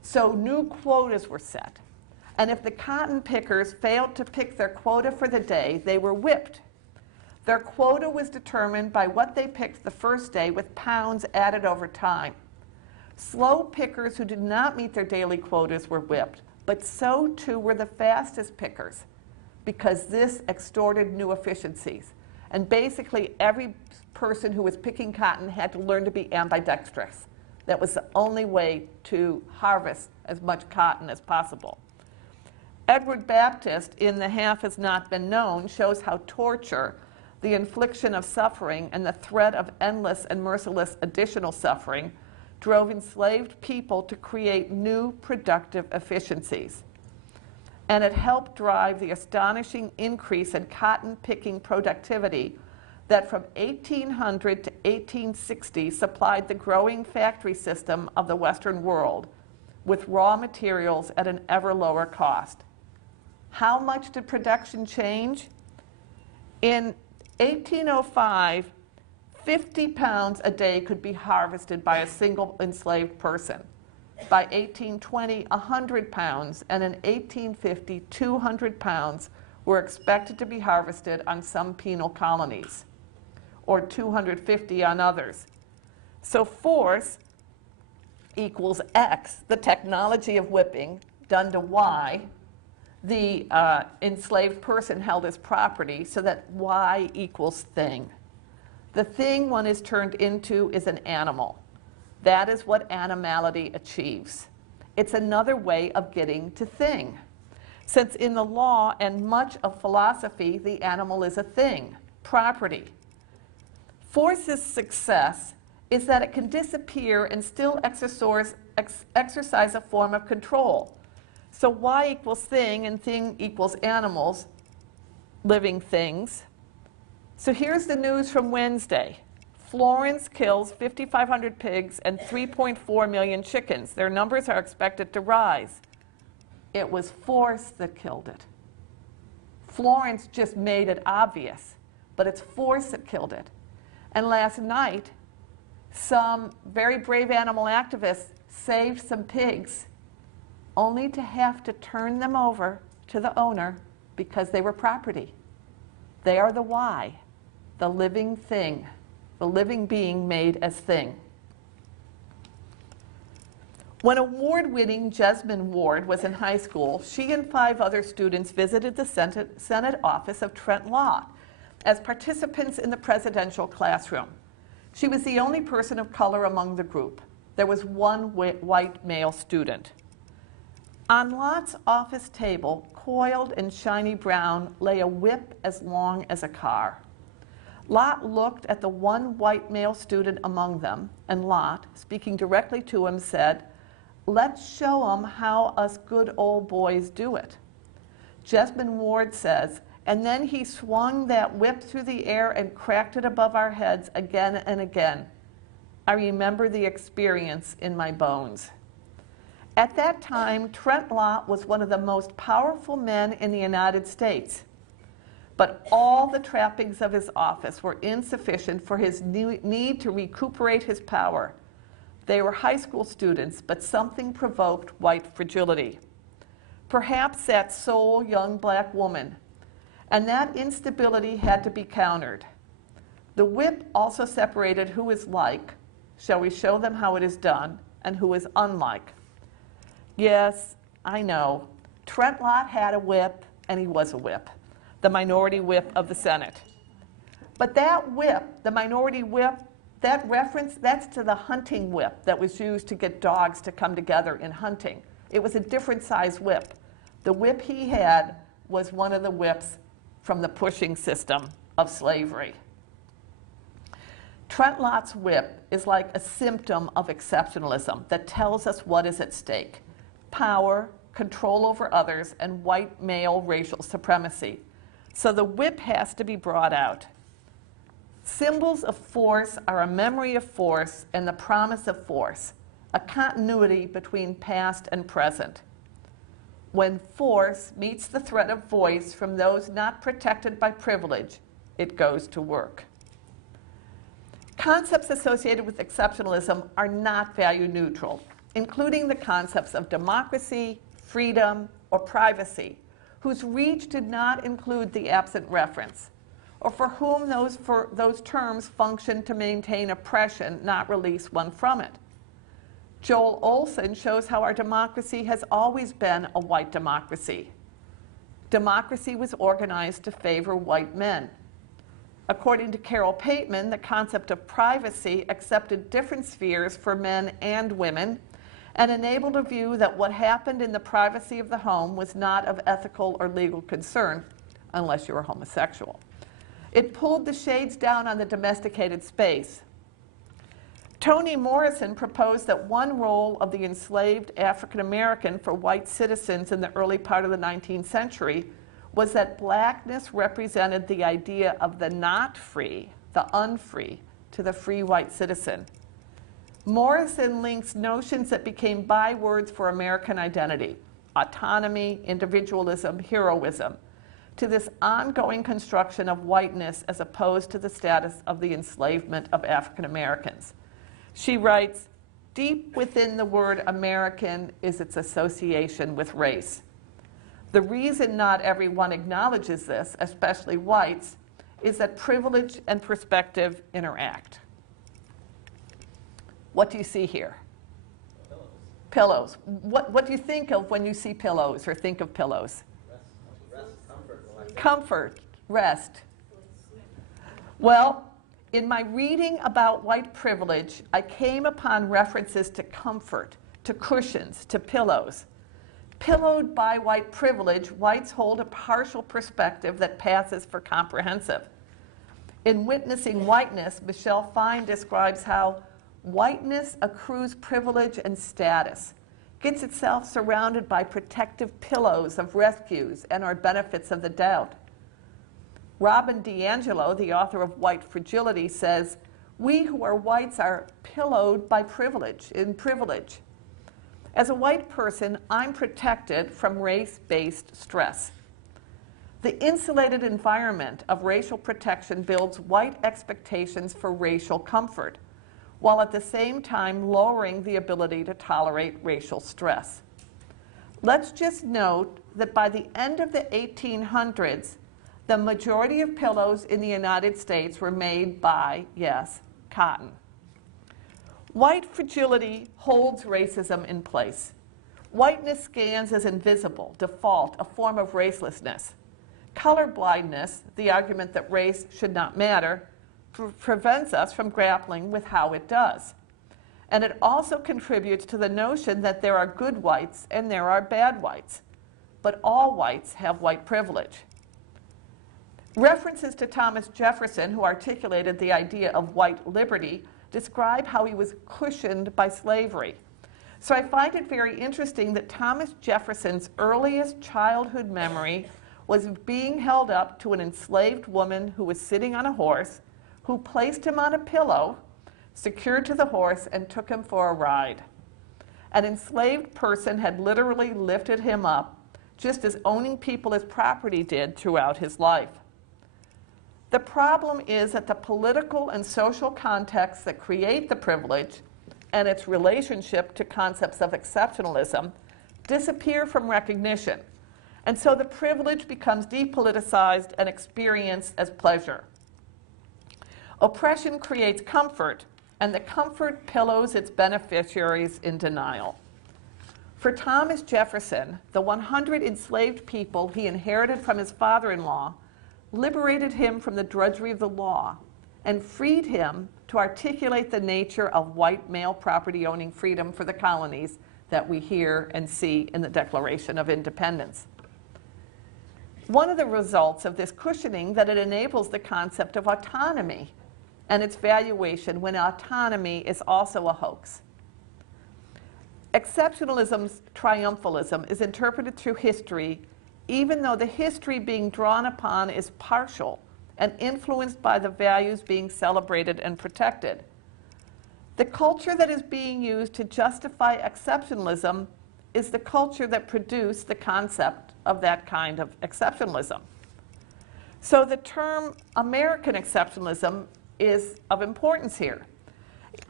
So new quotas were set. And if the cotton pickers failed to pick their quota for the day, they were whipped. Their quota was determined by what they picked the first day with pounds added over time. Slow pickers who did not meet their daily quotas were whipped, but so too were the fastest pickers, because this extorted new efficiencies. And basically every person who was picking cotton had to learn to be ambidextrous. That was the only way to harvest as much cotton as possible. Edward Baptist, in The Half Has Not Been Known, shows how torture, the infliction of suffering, and the threat of endless and merciless additional suffering drove enslaved people to create new productive efficiencies. And it helped drive the astonishing increase in cotton picking productivity that from 1800 to 1860 supplied the growing factory system of the Western world with raw materials at an ever lower cost. How much did production change? In 1805, 50 pounds a day could be harvested by a single enslaved person. By 1820, 100 pounds, and in 1850, 200 pounds were expected to be harvested on some penal colonies, or 250 on others. So force equals X, the technology of whipping, done to Y, the enslaved person held as property, so that Y equals thing. The thing one is turned into is an animal. That is what animality achieves. It's another way of getting to thing. Since in the law and much of philosophy, the animal is a thing, property. Force's success is that it can disappear and still exercise a form of control. So Y equals thing and thing equals animals, living things. So here's the news from Wednesday. Florence kills 5,500 pigs and 3.4 million chickens. Their numbers are expected to rise. It was force that killed it. Florence just made it obvious, but it's force that killed it. And last night, some very brave animal activists saved some pigs only to have to turn them over to the owner because they were property. They are the Y, the living thing, the living being made as thing. When award-winning Jesmyn Ward was in high school, she and 5 other students visited the Senate office of Trent Lott as participants in the presidential classroom. She was the only person of color among the group. There was one white male student. On Lott's office table, coiled in shiny brown, lay a whip as long as a car. Lott looked at the one white male student among them, and Lott, speaking directly to him, said, "Let's show 'em how us good old boys do it." Jesmyn Ward says, and then he swung that whip through the air and cracked it above our heads again and again. I remember the experience in my bones. At that time, Trent Lott was one of the most powerful men in the United States. But all the trappings of his office were insufficient for his need to recuperate his power. They were high school students, but something provoked white fragility. Perhaps that sole young black woman. And that instability had to be countered. The whip also separated who is like, shall we show them how it is done, and who is unlike. Yes, I know. Trent Lott had a whip, and he was a whip, the minority whip of the Senate. But that whip, the minority whip, that reference, that's to the hunting whip that was used to get dogs to come together in hunting. It was a different size whip. The whip he had was one of the whips from the pushing system of slavery. Trent Lott's whip is like a symptom of exceptionalism that tells us what is at stake: power, control over others, and white male racial supremacy. So the whip has to be brought out. Symbols of force are a memory of force and the promise of force, a continuity between past and present. When force meets the threat of voice from those not protected by privilege, it goes to work. Concepts associated with exceptionalism are not value neutral. including the concepts of democracy, freedom, or privacy, whose reach did not include the absent reference, or for whom those terms functioned to maintain oppression, not release one from it. Joel Olson shows how our democracy has always been a white democracy. Democracy was organized to favor white men. According to Carol Pateman, the concept of privacy accepted different spheres for men and women and enabled a view that what happened in the privacy of the home was not of ethical or legal concern, unless you were homosexual. It pulled the shades down on the domesticated space. Toni Morrison proposed that one role of the enslaved African American for white citizens in the early part of the 19th century was that blackness represented the idea of the not free, the unfree, to the free white citizen. Morrison links notions that became bywords for American identity, autonomy, individualism, heroism, to this ongoing construction of whiteness as opposed to the status of the enslavement of African Americans. She writes, "Deep within the word American is its association with race. The reason not everyone acknowledges this, especially whites, is that privilege and perspective interact." What do you see here? Pillows. What do you think of when you see pillows or think of pillows? Rest, comfort. Comfort, rest. Well, in my reading about white privilege, I came upon references to comfort, to cushions, to pillows. Pillowed by white privilege, whites hold a partial perspective that passes for comprehensive. In Witnessing Whiteness, Michelle Fine describes how whiteness accrues privilege and status, gets itself surrounded by protective pillows of rescues and or benefits of the doubt. Robin DiAngelo, the author of White Fragility, says, "We who are whites are pillowed by privilege, in privilege. As a white person, I'm protected from race-based stress. The insulated environment of racial protection builds white expectations for racial comfort, while at the same time lowering the ability to tolerate racial stress." Let's just note that by the end of the 1800s, the majority of pillows in the United States were made by, yes, cotton. White fragility holds racism in place. Whiteness scans as invisible, default, a form of racelessness. Color blindness, the argument that race should not matter, prevents us from grappling with how it does. And it also contributes to the notion that there are good whites and there are bad whites. But all whites have white privilege. References to Thomas Jefferson, who articulated the idea of white liberty, describe how he was cushioned by slavery. So I find it very interesting that Thomas Jefferson's earliest childhood memory was being held up to an enslaved woman who was sitting on a horse, who placed him on a pillow, secured to the horse, and took him for a ride. An enslaved person had literally lifted him up, just as owning people as property did throughout his life. The problem is that the political and social contexts that create the privilege and its relationship to concepts of exceptionalism disappear from recognition, and so the privilege becomes depoliticized and experienced as pleasure. Oppression creates comfort, and the comfort pillows its beneficiaries in denial. For Thomas Jefferson, the 100 enslaved people he inherited from his father-in-law liberated him from the drudgery of the law and freed him to articulate the nature of white male property-owning freedom for the colonies that we hear and see in the Declaration of Independence. One of the results of this cushioning that it enables the concept of autonomy and its valuation when autonomy is also a hoax. Exceptionalism's triumphalism is interpreted through history, even though the history being drawn upon is partial and influenced by the values being celebrated and protected. The culture that is being used to justify exceptionalism is the culture that produced the concept of that kind of exceptionalism. So the term American exceptionalism is of importance here.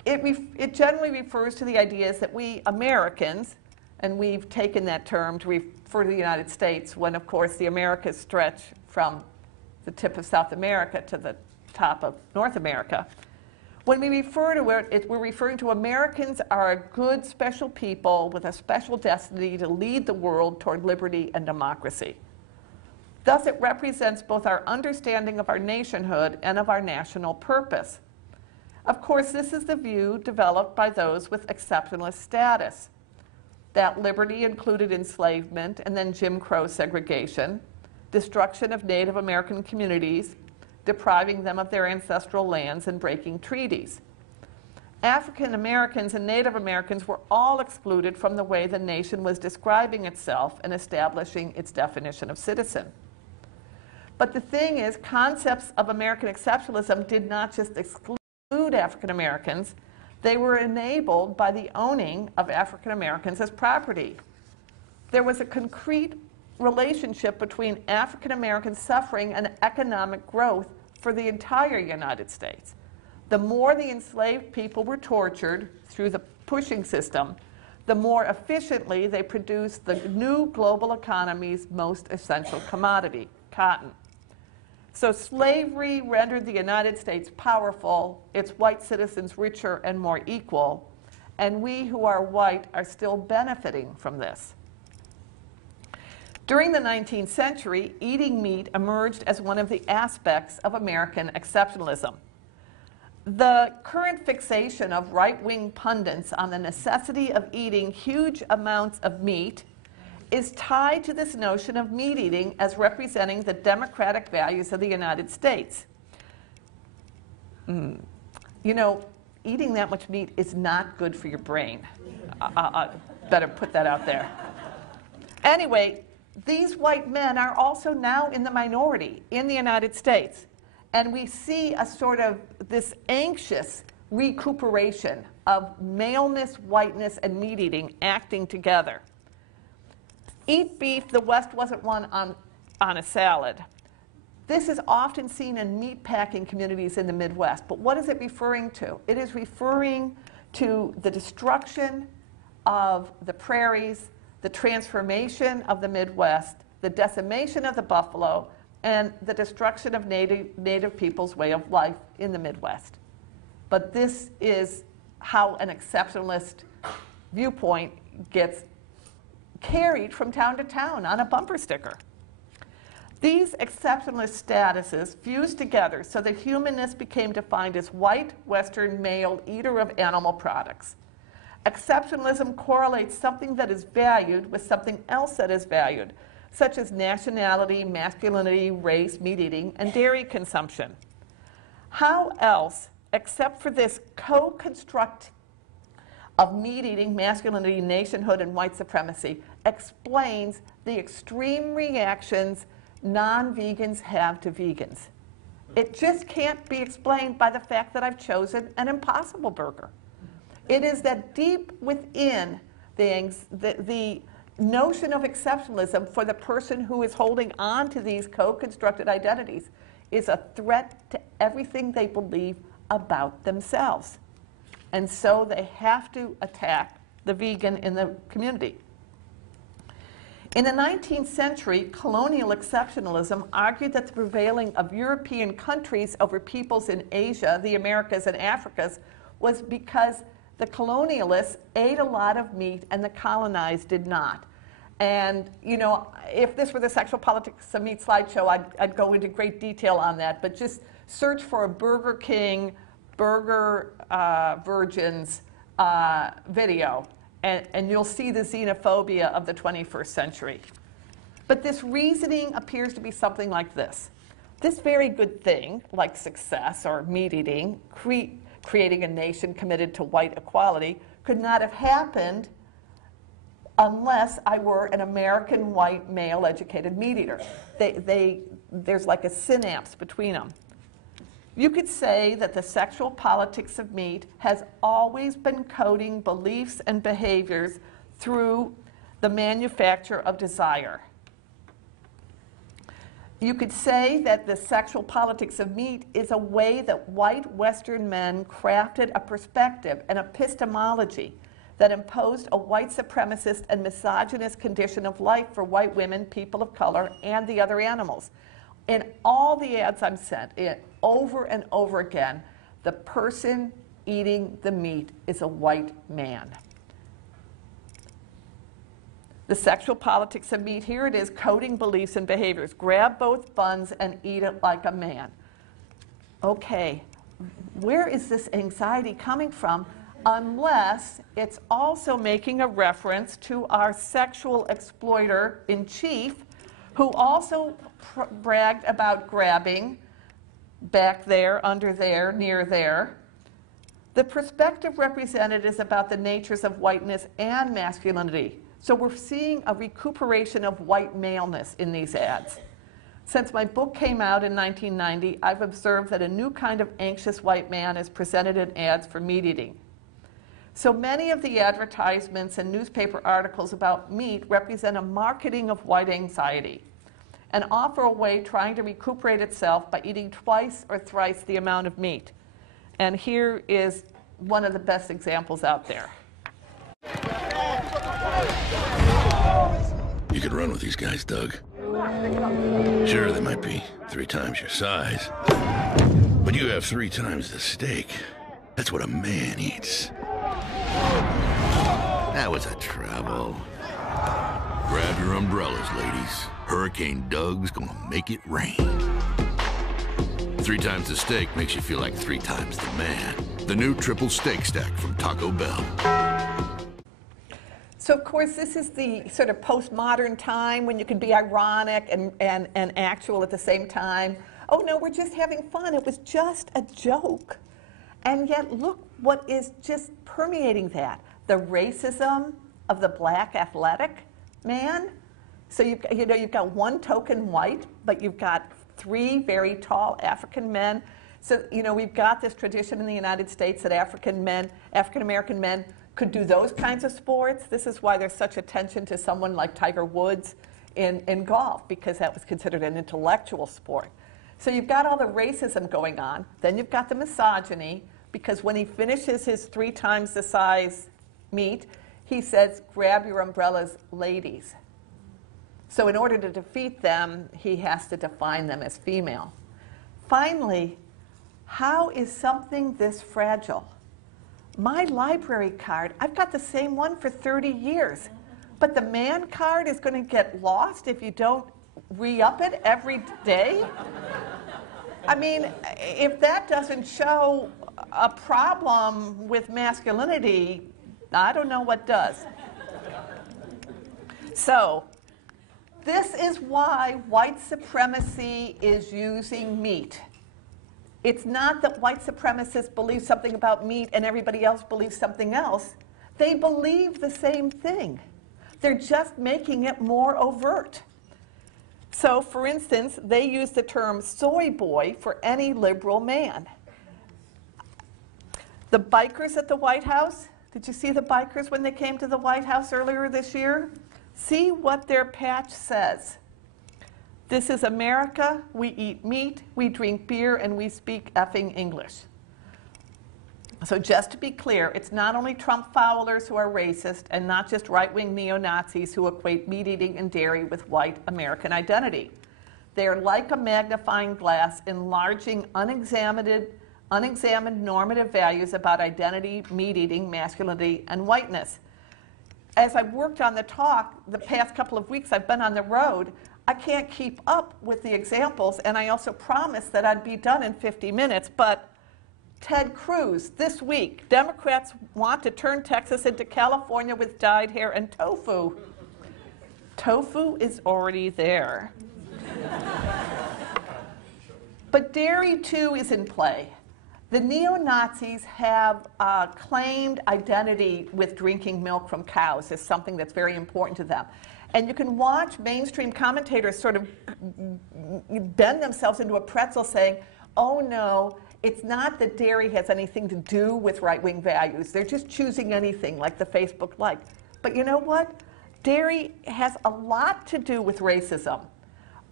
It generally refers to the ideas that we Americans, and we've taken that term to refer to the United States when, of course, the Americas stretch from the tip of South America to the top of North America. When we refer to it, we're referring to Americans are a good, special people with a special destiny to lead the world toward liberty and democracy. Thus, it represents both our understanding of our nationhood and of our national purpose. Of course, this is the view developed by those with exceptionalist status, that liberty included enslavement and then Jim Crow segregation, destruction of Native American communities, depriving them of their ancestral lands and breaking treaties. African Americans and Native Americans were all excluded from the way the nation was describing itself and establishing its definition of citizen. But the thing is, concepts of American exceptionalism did not just exclude African Americans, they were enabled by the owning of African Americans as property. There was a concrete relationship between African American suffering and economic growth for the entire United States. The more the enslaved people were tortured through the pushing system, the more efficiently they produced the new global economy's most essential commodity, cotton. So slavery rendered the United States powerful, its white citizens richer and more equal, and we who are white are still benefiting from this. During the 19th century, eating meat emerged as one of the aspects of American exceptionalism. The current fixation of right-wing pundits on the necessity of eating huge amounts of meat is tied to this notion of meat eating as representing the democratic values of the United States. You know, eating that much meat is not good for your brain. I better put that out there. Anyway, these white men are also now in the minority in the United States. And we see a sort of this anxious recuperation of maleness, whiteness, and meat eating acting together. Eat beef, the West wasn't one on a salad. This is often seen in meat-packing communities in the Midwest. But what is it referring to? It is referring to the destruction of the prairies, the transformation of the Midwest, the decimation of the buffalo, and the destruction of native people's way of life in the Midwest. But this is how an exceptionalist viewpoint gets carried from town to town on a bumper sticker. These exceptionalist statuses fused together so that humanness became defined as white, Western, male, eater of animal products. Exceptionalism correlates something that is valued with something else that is valued, such as nationality, masculinity, race, meat eating, and dairy consumption. How else, except for this co-construct of meat eating, masculinity, nationhood, and white supremacy, explains the extreme reactions non-vegans have to vegans? It just can't be explained by the fact that I've chosen an Impossible Burger. It is that deep within the notion of exceptionalism for the person who is holding on to these co-constructed identities is a threat to everything they believe about themselves. And so they have to attack the vegan in the community. In the 19th century, colonial exceptionalism argued that the prevailing of European countries over peoples in Asia, the Americas, and Africas was because the colonialists ate a lot of meat and the colonized did not. And, you know, if this were the Sexual Politics of Meat slideshow, I'd go into great detail on that. But just search for a Burger King, Burger Virgins video, and you'll see the xenophobia of the 21st century. But this reasoning appears to be something like this. This very good thing, like success or meat eating, creating a nation committed to white equality, could not have happened unless I were an American white male educated meat eater. There's like a synapse between them. You could say that the sexual politics of meat has always been coding beliefs and behaviors through the manufacture of desire. You could say that the sexual politics of meat is a way that white Western men crafted a perspective, an epistemology, that imposed a white supremacist and misogynist condition of life for white women, people of color, and the other animals. In all the ads I'm sent, over and over again, the person eating the meat is a white man. The sexual politics of meat, here it is, coding beliefs and behaviors. Grab both buns and eat it like a man. Okay, where is this anxiety coming from? Unless it's also making a reference to our sexual exploiter in chief, who also bragged about grabbing back there, under there, near there. The perspective represented is about the natures of whiteness and masculinity. So we're seeing a recuperation of white maleness in these ads. Since my book came out in 1990, I've observed that a new kind of anxious white man is presented in ads for meat eating. So many of the advertisements and newspaper articles about meat represent a marketing of white anxiety and offer a way trying to recuperate itself by eating twice or thrice the amount of meat. And here is one of the best examples out there. You could run with these guys, Doug. Sure, they might be 3 times your size, but you have 3 times the steak. That's what a man eats. That was a trouble. Grab your umbrellas, ladies. Hurricane Doug's gonna make it rain. 3 times the steak makes you feel like 3 times the man. The new triple steak stack from Taco Bell. So of course this is the sort of postmodern time when you can be ironic and actual at the same time. Oh no, we're just having fun. It was just a joke. And yet look what is just permeating that. The racism of the black athletic man. So you've got one token white, but you've got 3 very tall African men. So we've got this tradition in the United States that African American men could do those kinds of sports. This is why there's such attention to someone like Tiger Woods in golf, because that was considered an intellectual sport. So you've got all the racism going on. Then you've got the misogyny, because when he finishes his 3 times the size meat, he says, grab your umbrellas, ladies. So in order to defeat them, he has to define them as female. Finally, how is something this fragile? My library card, I've got the same one for 30 years, but the man card is going to get lost if you don't re-up it every day? I mean, if that doesn't show a problem with masculinity, I don't know what does. So, this is why white supremacy is using meat. It's not that white supremacists believe something about meat and everybody else believes something else. They believe the same thing. They're just making it more overt. So, for instance, they use the term soy boy for any liberal man. The bikers at the White House, did you see the bikers when they came to the White House earlier this year? See what their patch says. This is America, we eat meat, we drink beer, and we speak effing English. So just to be clear, it's not only Trump followers who are racist and not just right-wing neo-Nazis who equate meat eating and dairy with white American identity. They are like a magnifying glass enlarging unexamined normative values about identity, meat eating, masculinity, and whiteness. As I've worked on the talk, the past couple of weeks I've been on the road, I can't keep up with the examples, and I also promised that I'd be done in 50 minutes, but Ted Cruz, this week, Democrats want to turn Texas into California with dyed hair and tofu. Tofu is already there. But dairy, too, is in play. The neo-Nazis have claimed identity with drinking milk from cows as something that's very important to them. And you can watch mainstream commentators sort of bend themselves into a pretzel saying, oh no, it's not that dairy has anything to do with right-wing values. They're just choosing anything, like the Facebook like. But you know what? Dairy has a lot to do with racism.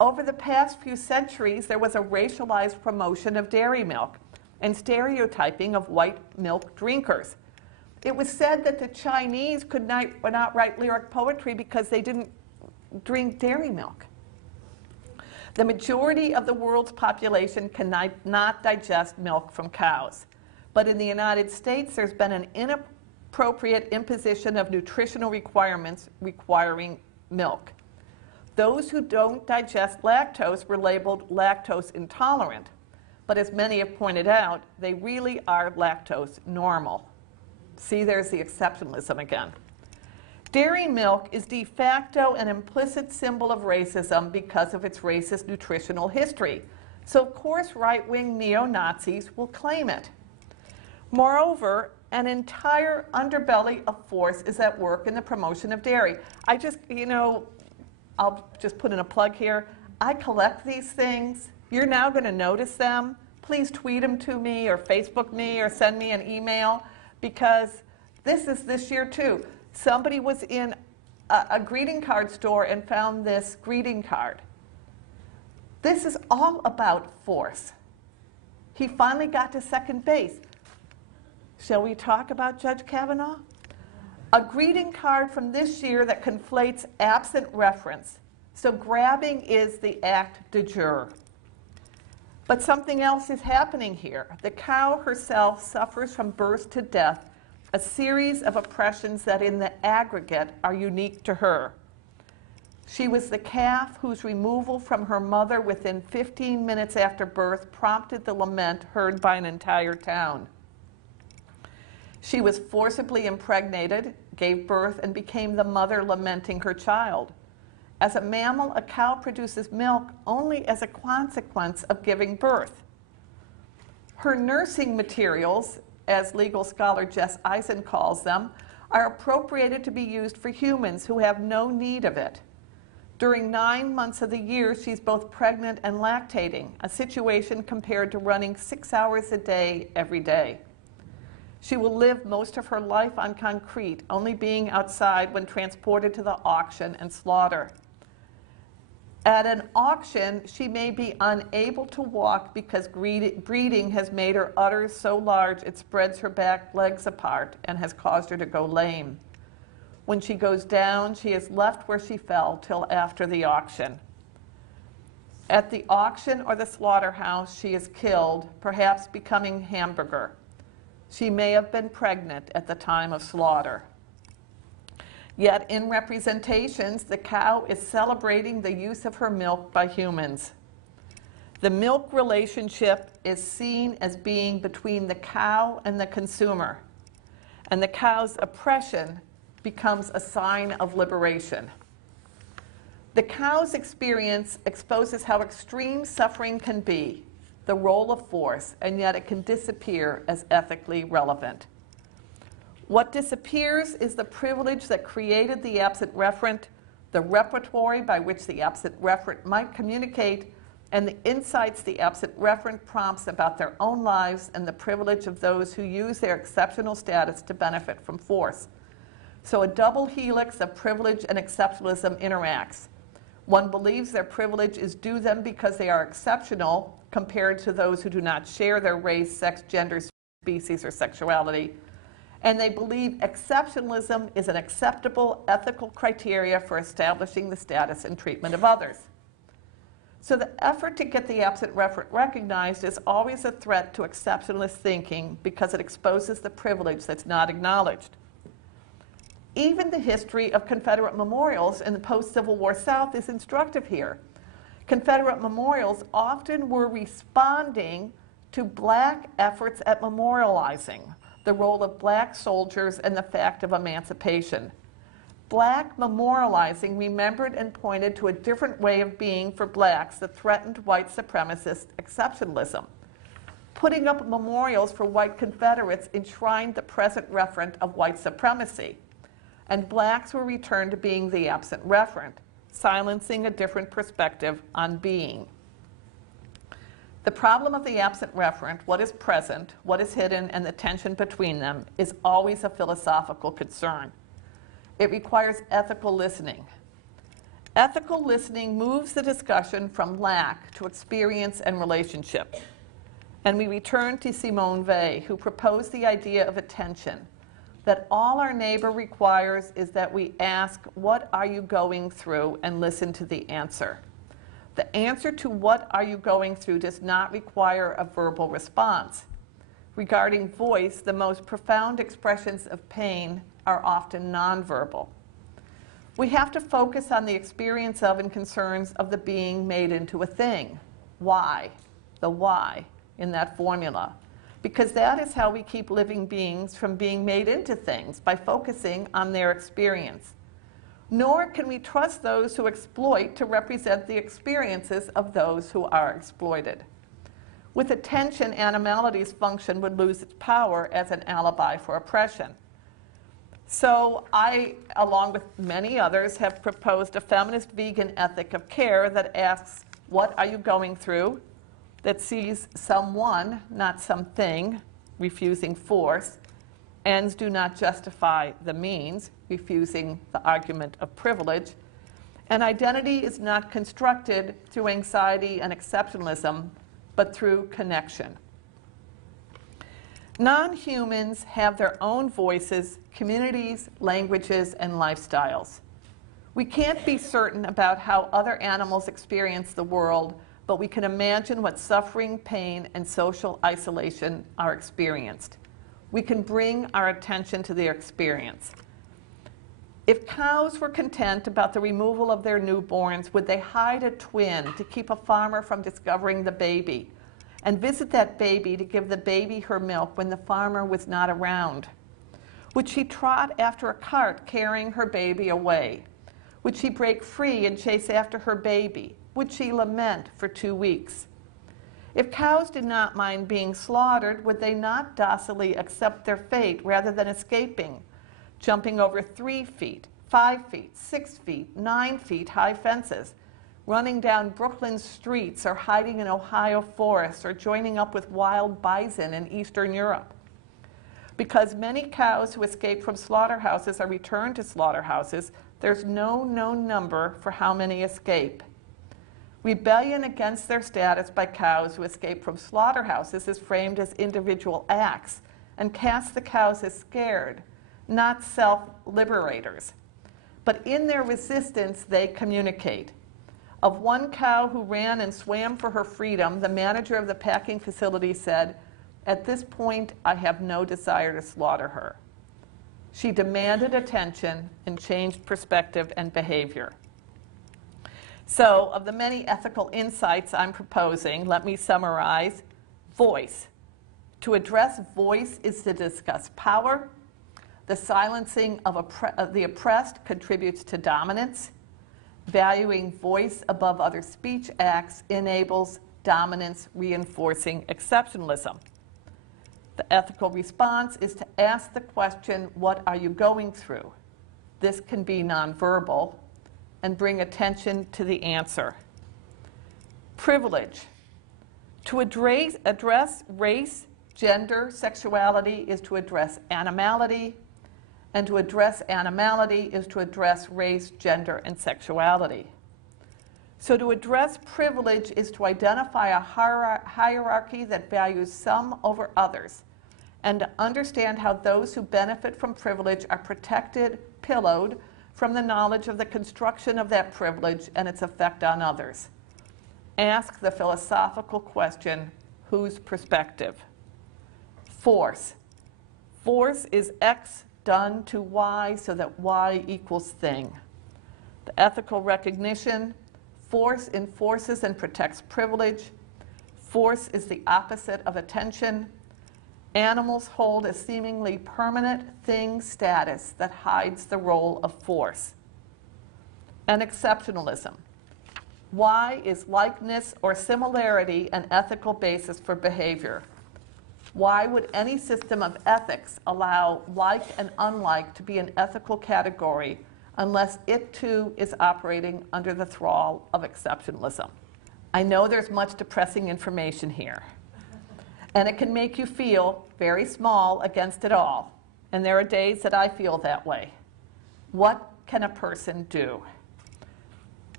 Over the past few centuries, there was a racialized promotion of dairy milk and stereotyping of white milk drinkers. It was said that the Chinese could not write lyric poetry because they didn't drink dairy milk. The majority of the world's population cannot digest milk from cows. But in the United States, there's been an inappropriate imposition of nutritional requirements requiring milk. Those who don't digest lactose were labeled lactose intolerant. But as many have pointed out, they really are lactose normal. See, there's the exceptionalism again. Dairy milk is de facto an implicit symbol of racism because of its racist nutritional history. So, of course, right-wing neo-Nazis will claim it. Moreover, an entire underbelly of force is at work in the promotion of dairy. I just, I'll just put in a plug here. I collect these things. You're now going to notice them. Please tweet them to me or Facebook me or send me an email, because this is this year too. Somebody was in a greeting card store and found this greeting card. This is all about force. He finally got to second base. Shall we talk about Judge Kavanaugh? A greeting card from this year that conflates absent reference. So grabbing is the act de jure. But something else is happening here. The cow herself suffers from birth to death, a series of oppressions that in the aggregate are unique to her. She was the calf whose removal from her mother within 15 minutes after birth prompted the lament heard by an entire town. She was forcibly impregnated, gave birth, and became the mother lamenting her child. As a mammal, a cow produces milk only as a consequence of giving birth. Her nursing materials, as legal scholar Jess Eisen calls them, are appropriated to be used for humans who have no need of it. During 9 months of the year, she's both pregnant and lactating, a situation compared to running 6 hours a day every day. She will live most of her life on concrete, only being outside when transported to the auction and slaughter. At an auction, she may be unable to walk because breeding has made her udders so large it spreads her back legs apart and has caused her to go lame. When she goes down, she is left where she fell till after the auction. At the auction or the slaughterhouse, she is killed, perhaps becoming hamburger. She may have been pregnant at the time of slaughter. Yet in representations, the cow is celebrating the use of her milk by humans. The milk relationship is seen as being between the cow and the consumer, and the cow's oppression becomes a sign of liberation. The cow's experience exposes how extreme suffering can be, the role of force, and yet it can disappear as ethically relevant. What disappears is the privilege that created the absent referent, the repertoire by which the absent referent might communicate, and the insights the absent referent prompts about their own lives and the privilege of those who use their exceptional status to benefit from force. So a double helix of privilege and exceptionalism interacts. One believes their privilege is due them because they are exceptional compared to those who do not share their race, sex, gender, species, or sexuality. And they believe exceptionalism is an acceptable ethical criteria for establishing the status and treatment of others. So the effort to get the absent referent recognized is always a threat to exceptionalist thinking because it exposes the privilege that's not acknowledged. Even the history of Confederate memorials in the post-Civil War South is instructive here. Confederate memorials often were responding to black efforts at memorializing the role of black soldiers and the fact of emancipation. Black memorializing remembered and pointed to a different way of being for blacks that threatened white supremacist exceptionalism. Putting up memorials for white Confederates enshrined the present referent of white supremacy, and blacks were returned to being the absent referent, silencing a different perspective on being. The problem of the absent referent, what is present, what is hidden, and the tension between them, is always a philosophical concern. It requires ethical listening. Ethical listening moves the discussion from lack to experience and relationship. And we return to Simone Weil, who proposed the idea of attention, that all our neighbor requires is that we ask, "What are you going through?" and listen to the answer. The answer to "what are you going through" does not require a verbal response. Regarding voice, the most profound expressions of pain are often nonverbal. We have to focus on the experience of and concerns of the being made into a thing. Why? The why in that formula. Because that is how we keep living beings from being made into things, by focusing on their experience. Nor can we trust those who exploit to represent the experiences of those who are exploited. With attention, animality's function would lose its power as an alibi for oppression. So I, along with many others, have proposed a feminist vegan ethic of care that asks, "What are you going through?" that sees someone, not something, refusing force. Ends do not justify the means, refusing the argument of privilege. And identity is not constructed through anxiety and exceptionalism, but through connection. Non-humans have their own voices, communities, languages, and lifestyles. We can't be certain about how other animals experience the world, but we can imagine what suffering, pain, and social isolation are experienced. We can bring our attention to their experience. If cows were content about the removal of their newborns, would they hide a twin to keep a farmer from discovering the baby, and visit that baby to give the baby her milk when the farmer was not around? Would she trot after a cart carrying her baby away? Would she break free and chase after her baby? Would she lament for 2 weeks? If cows did not mind being slaughtered, would they not docilely accept their fate rather than escaping, jumping over 3 feet, 5 feet, 6 feet, 9 feet high fences, running down Brooklyn streets, or hiding in Ohio forests, or joining up with wild bison in Eastern Europe? Because many cows who escape from slaughterhouses are returned to slaughterhouses, there's no known number for how many escape. Rebellion against their status by cows who escape from slaughterhouses is framed as individual acts and casts the cows as scared, not self-liberators. But in their resistance, they communicate. Of one cow who ran and swam for her freedom, the manager of the packing facility said, "At this point, I have no desire to slaughter her." She demanded attention and changed perspective and behavior. So, of the many ethical insights I'm proposing, let me summarize. Voice. To address voice is to discuss power. The silencing of the oppressed contributes to dominance. Valuing voice above other speech acts enables dominance, reinforcing exceptionalism. The ethical response is to ask the question, "What are you going through?" This can be nonverbal, and bring attention to the answer. Privilege. To address race, gender, sexuality is to address animality, and to address animality is to address race, gender, and sexuality. So to address privilege is to identify a hierarchy that values some over others, and to understand how those who benefit from privilege are protected, pillowed, from the knowledge of the construction of that privilege and its effect on others. Ask the philosophical question, whose perspective? Force. Force is X done to Y so that Y equals thing. The ethical recognition, force enforces and protects privilege. Force is the opposite of attention. Animals hold a seemingly permanent thing status that hides the role of force. And exceptionalism. Why is likeness or similarity an ethical basis for behavior? Why would any system of ethics allow like and unlike to be an ethical category unless it too is operating under the thrall of exceptionalism? I know there's much depressing information here. And it can make you feel very small against it all. And there are days that I feel that way. What can a person do?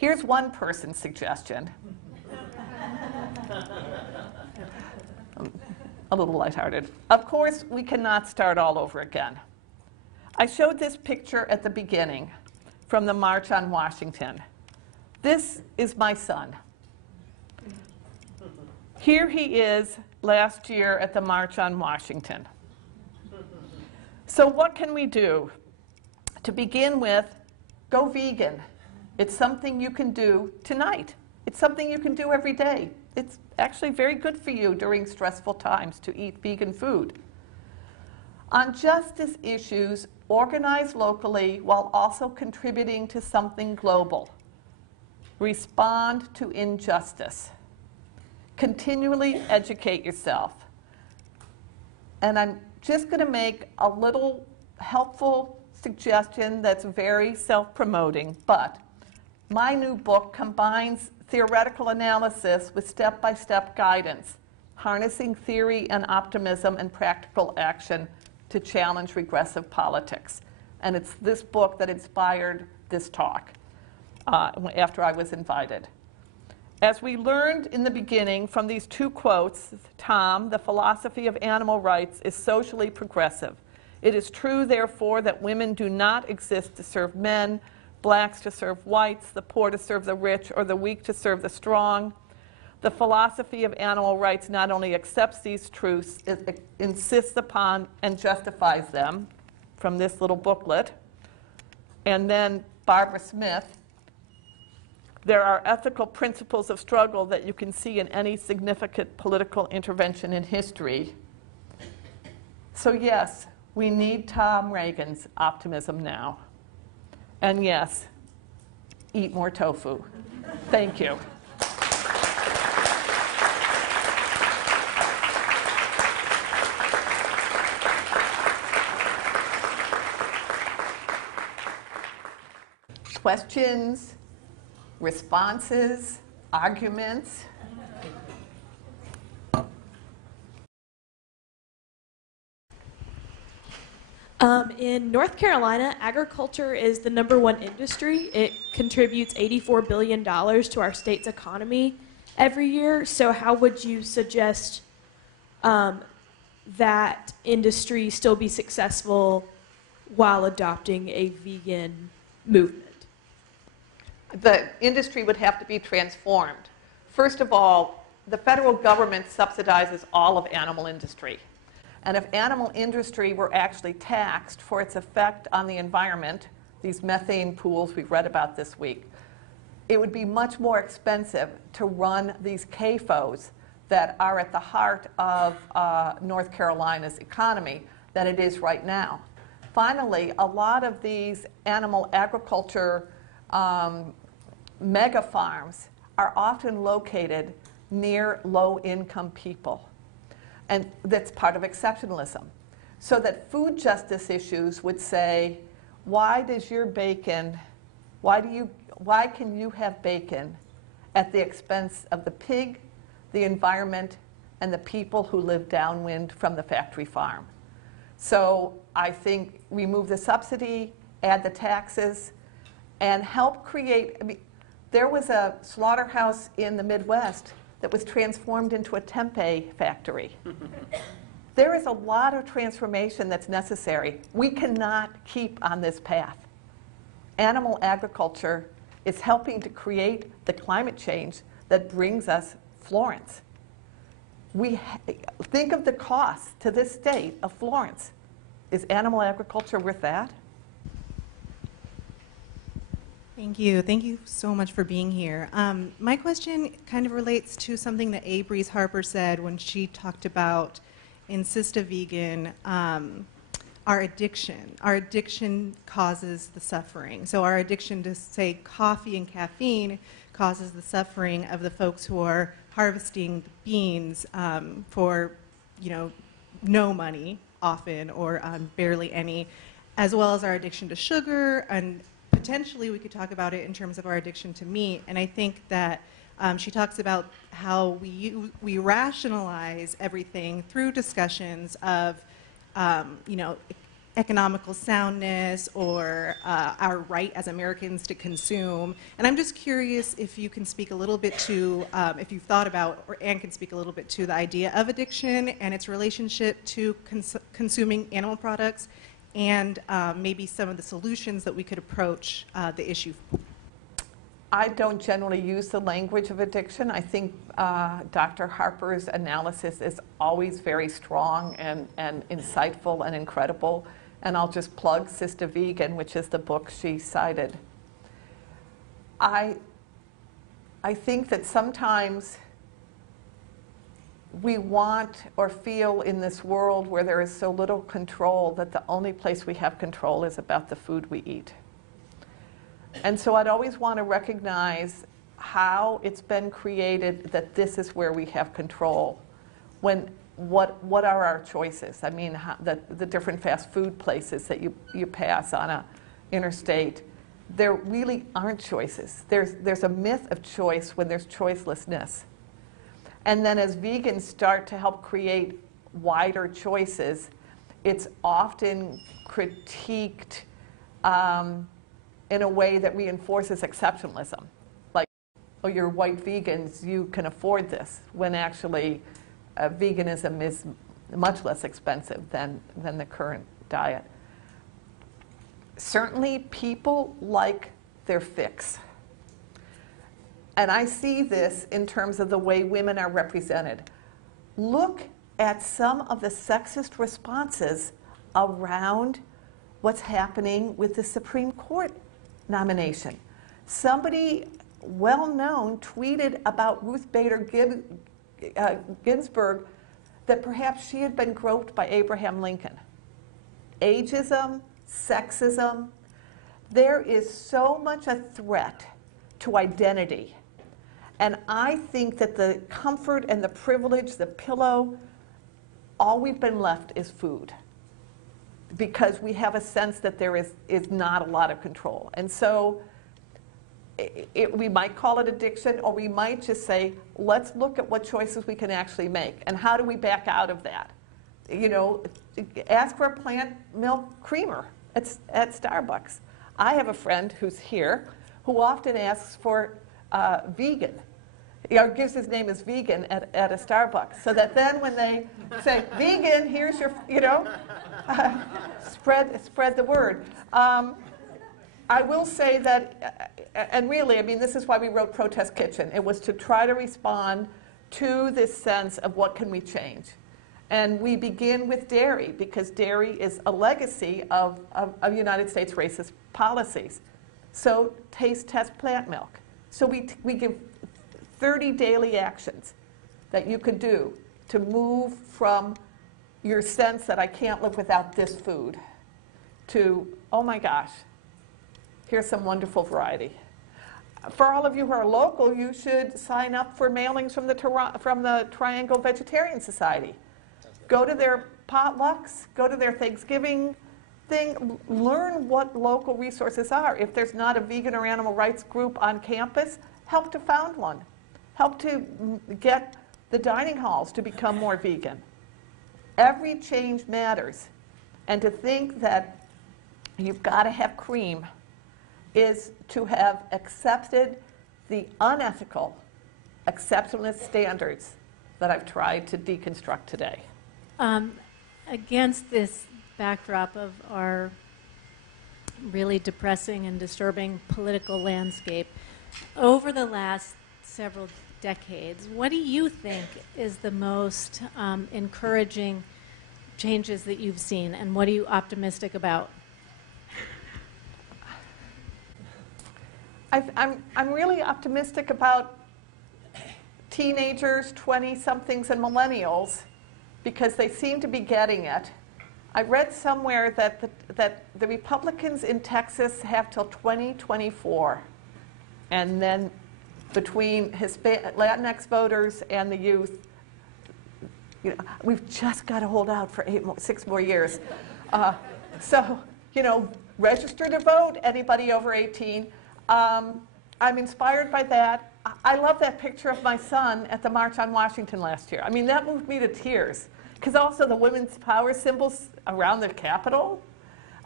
Here's one person's suggestion. A little lighthearted. Of course, we cannot start all over again. I showed this picture at the beginning from the March on Washington. This is my son. Here he is last year at the March on Washington. So what can we do? To begin with, go vegan. It's something you can do tonight. It's something you can do every day. It's actually very good for you during stressful times to eat vegan food. On justice issues, organize locally while also contributing to something global. Respond to injustice. Continually educate yourself. And I'm just going to make a little helpful suggestion that's very self-promoting, but my new book combines theoretical analysis with step-by-step guidance, harnessing theory and optimism and practical action to challenge regressive politics. And it's this book that inspired this talk after I was invited. As we learned in the beginning from these two quotes, Tom, the philosophy of animal rights is socially progressive. It is true, therefore, that women do not exist to serve men, blacks to serve whites, the poor to serve the rich, or the weak to serve the strong. The philosophy of animal rights not only accepts these truths, it insists upon and justifies them, from this little booklet. And then Barbara Smith, there are ethical principles of struggle that you can see in any significant political intervention in history. So yes, we need Tom Regan's optimism now. And yes, eat more tofu. Thank you. Questions, responses, arguments? In North Carolina, agriculture is the #1 industry. It contributes $84 billion to our state's economy every year. So how would you suggest that industry still be successful while adopting a vegan movement? The industry would have to be transformed. First of all, the federal government subsidizes all of animal industry. And if animal industry were actually taxed for its effect on the environment, these methane pools we've read about this week, it would be much more expensive to run these CAFOs that are at the heart of North Carolina's economy than it is right now. Finally, a lot of these animal agriculture mega farms are often located near low-income people. And that's part of exceptionalism. So that food justice issues would say, why does your bacon, why can you have bacon at the expense of the pig, the environment, and the people who live downwind from the factory farm? So I think remove the subsidy, add the taxes, and help create, I mean, there was a slaughterhouse in the Midwest that was transformed into a tempeh factory. There is a lot of transformation that's necessary. We cannot keep on this path. Animal agriculture is helping to create the climate change that brings us Florence. Think of the cost to this state of Florence. Is animal agriculture worth that? Thank you. Thank you so much for being here. My question kind of relates to something that A. Breeze Harper said when she talked about in Sista Vegan, our addiction. Our addiction causes the suffering. So our addiction to, say, coffee and caffeine causes the suffering of the folks who are harvesting the beans for, no money often or barely any, as well as our addiction to sugar, and potentially we could talk about it in terms of our addiction to meat. And I think that she talks about how we rationalize everything through discussions of, economical soundness or our right as Americans to consume. And I'm just curious if you can speak a little bit to, if you've thought about, and can speak a little bit to the idea of addiction and its relationship to consuming animal products, and maybe some of the solutions that we could approach the issue. I don't generally use the language of addiction. I think Dr. Harper's analysis is always very strong and insightful and incredible. And I'll just plug Sister Vegan, which is the book she cited. I think that sometimes we want or feel in this world where there is so little control that the only place we have control is about the food we eat. And so I'd always want to recognize how it's been created that this is where we have control. When what are our choices? I mean, the different fast food places that you pass on a interstate, there really aren't choices. There's a myth of choice when there's choicelessness. And then as vegans start to help create wider choices, it's often critiqued in a way that reinforces exceptionalism. Like, oh, you're white vegans, you can afford this, when actually veganism is much less expensive than the current diet. Certainly, people like their fix. And I see this in terms of the way women are represented. Look at some of the sexist responses around what's happening with the Supreme Court nomination. Somebody well-known tweeted about Ruth Bader Ginsburg that perhaps she had been groped by Abraham Lincoln. Ageism, sexism, there is so much a threat to identity. And I think that the comfort and the privilege, the pillow, all we've been left is food, because we have a sense that there is not a lot of control. And so we might call it addiction, or we might just say, let's look at what choices we can actually make, and how do we back out of that? You know, ask for a plant milk creamer at Starbucks. I have a friend who's here who often asks for vegan. Gives his name as vegan at a Starbucks, so that then when they say vegan, here's your, spread the word. I will say that, and really, I mean, this is why we wrote Protest Kitchen. It was to try to respond to this sense of what can we change. And we begin with dairy, because dairy is a legacy of United States racist policies. So taste test plant milk. So we give 30 daily actions that you could do to move from your sense that I can't live without this food to, oh my gosh, here's some wonderful variety. For all of you who are local, you should sign up for mailings from the Triangle Vegetarian Society. Go to their potlucks, go to their Thanksgiving thing, learn what local resources are. If there's not a vegan or animal rights group on campus, help to found one. Help to get the dining halls to become more vegan. Every change matters. And to think that you've got to have cream is to have accepted the unethical, exceptionalist standards that I've tried to deconstruct today. Against this backdrop of our really depressing and disturbing political landscape, over the last several decades, what do you think is the most encouraging changes that you've seen, and what are you optimistic about? I'm really optimistic about teenagers, 20-somethings, and millennials, because they seem to be getting it. I read somewhere that the Republicans in Texas have till 2024, and then between Latinx voters and the youth, we've just got to hold out for 6 more years. So, register to vote, anybody over 18. I'm inspired by that. I love that picture of my son at the March on Washington last year. I mean, that moved me to tears. Because also the women's power symbols around the Capitol,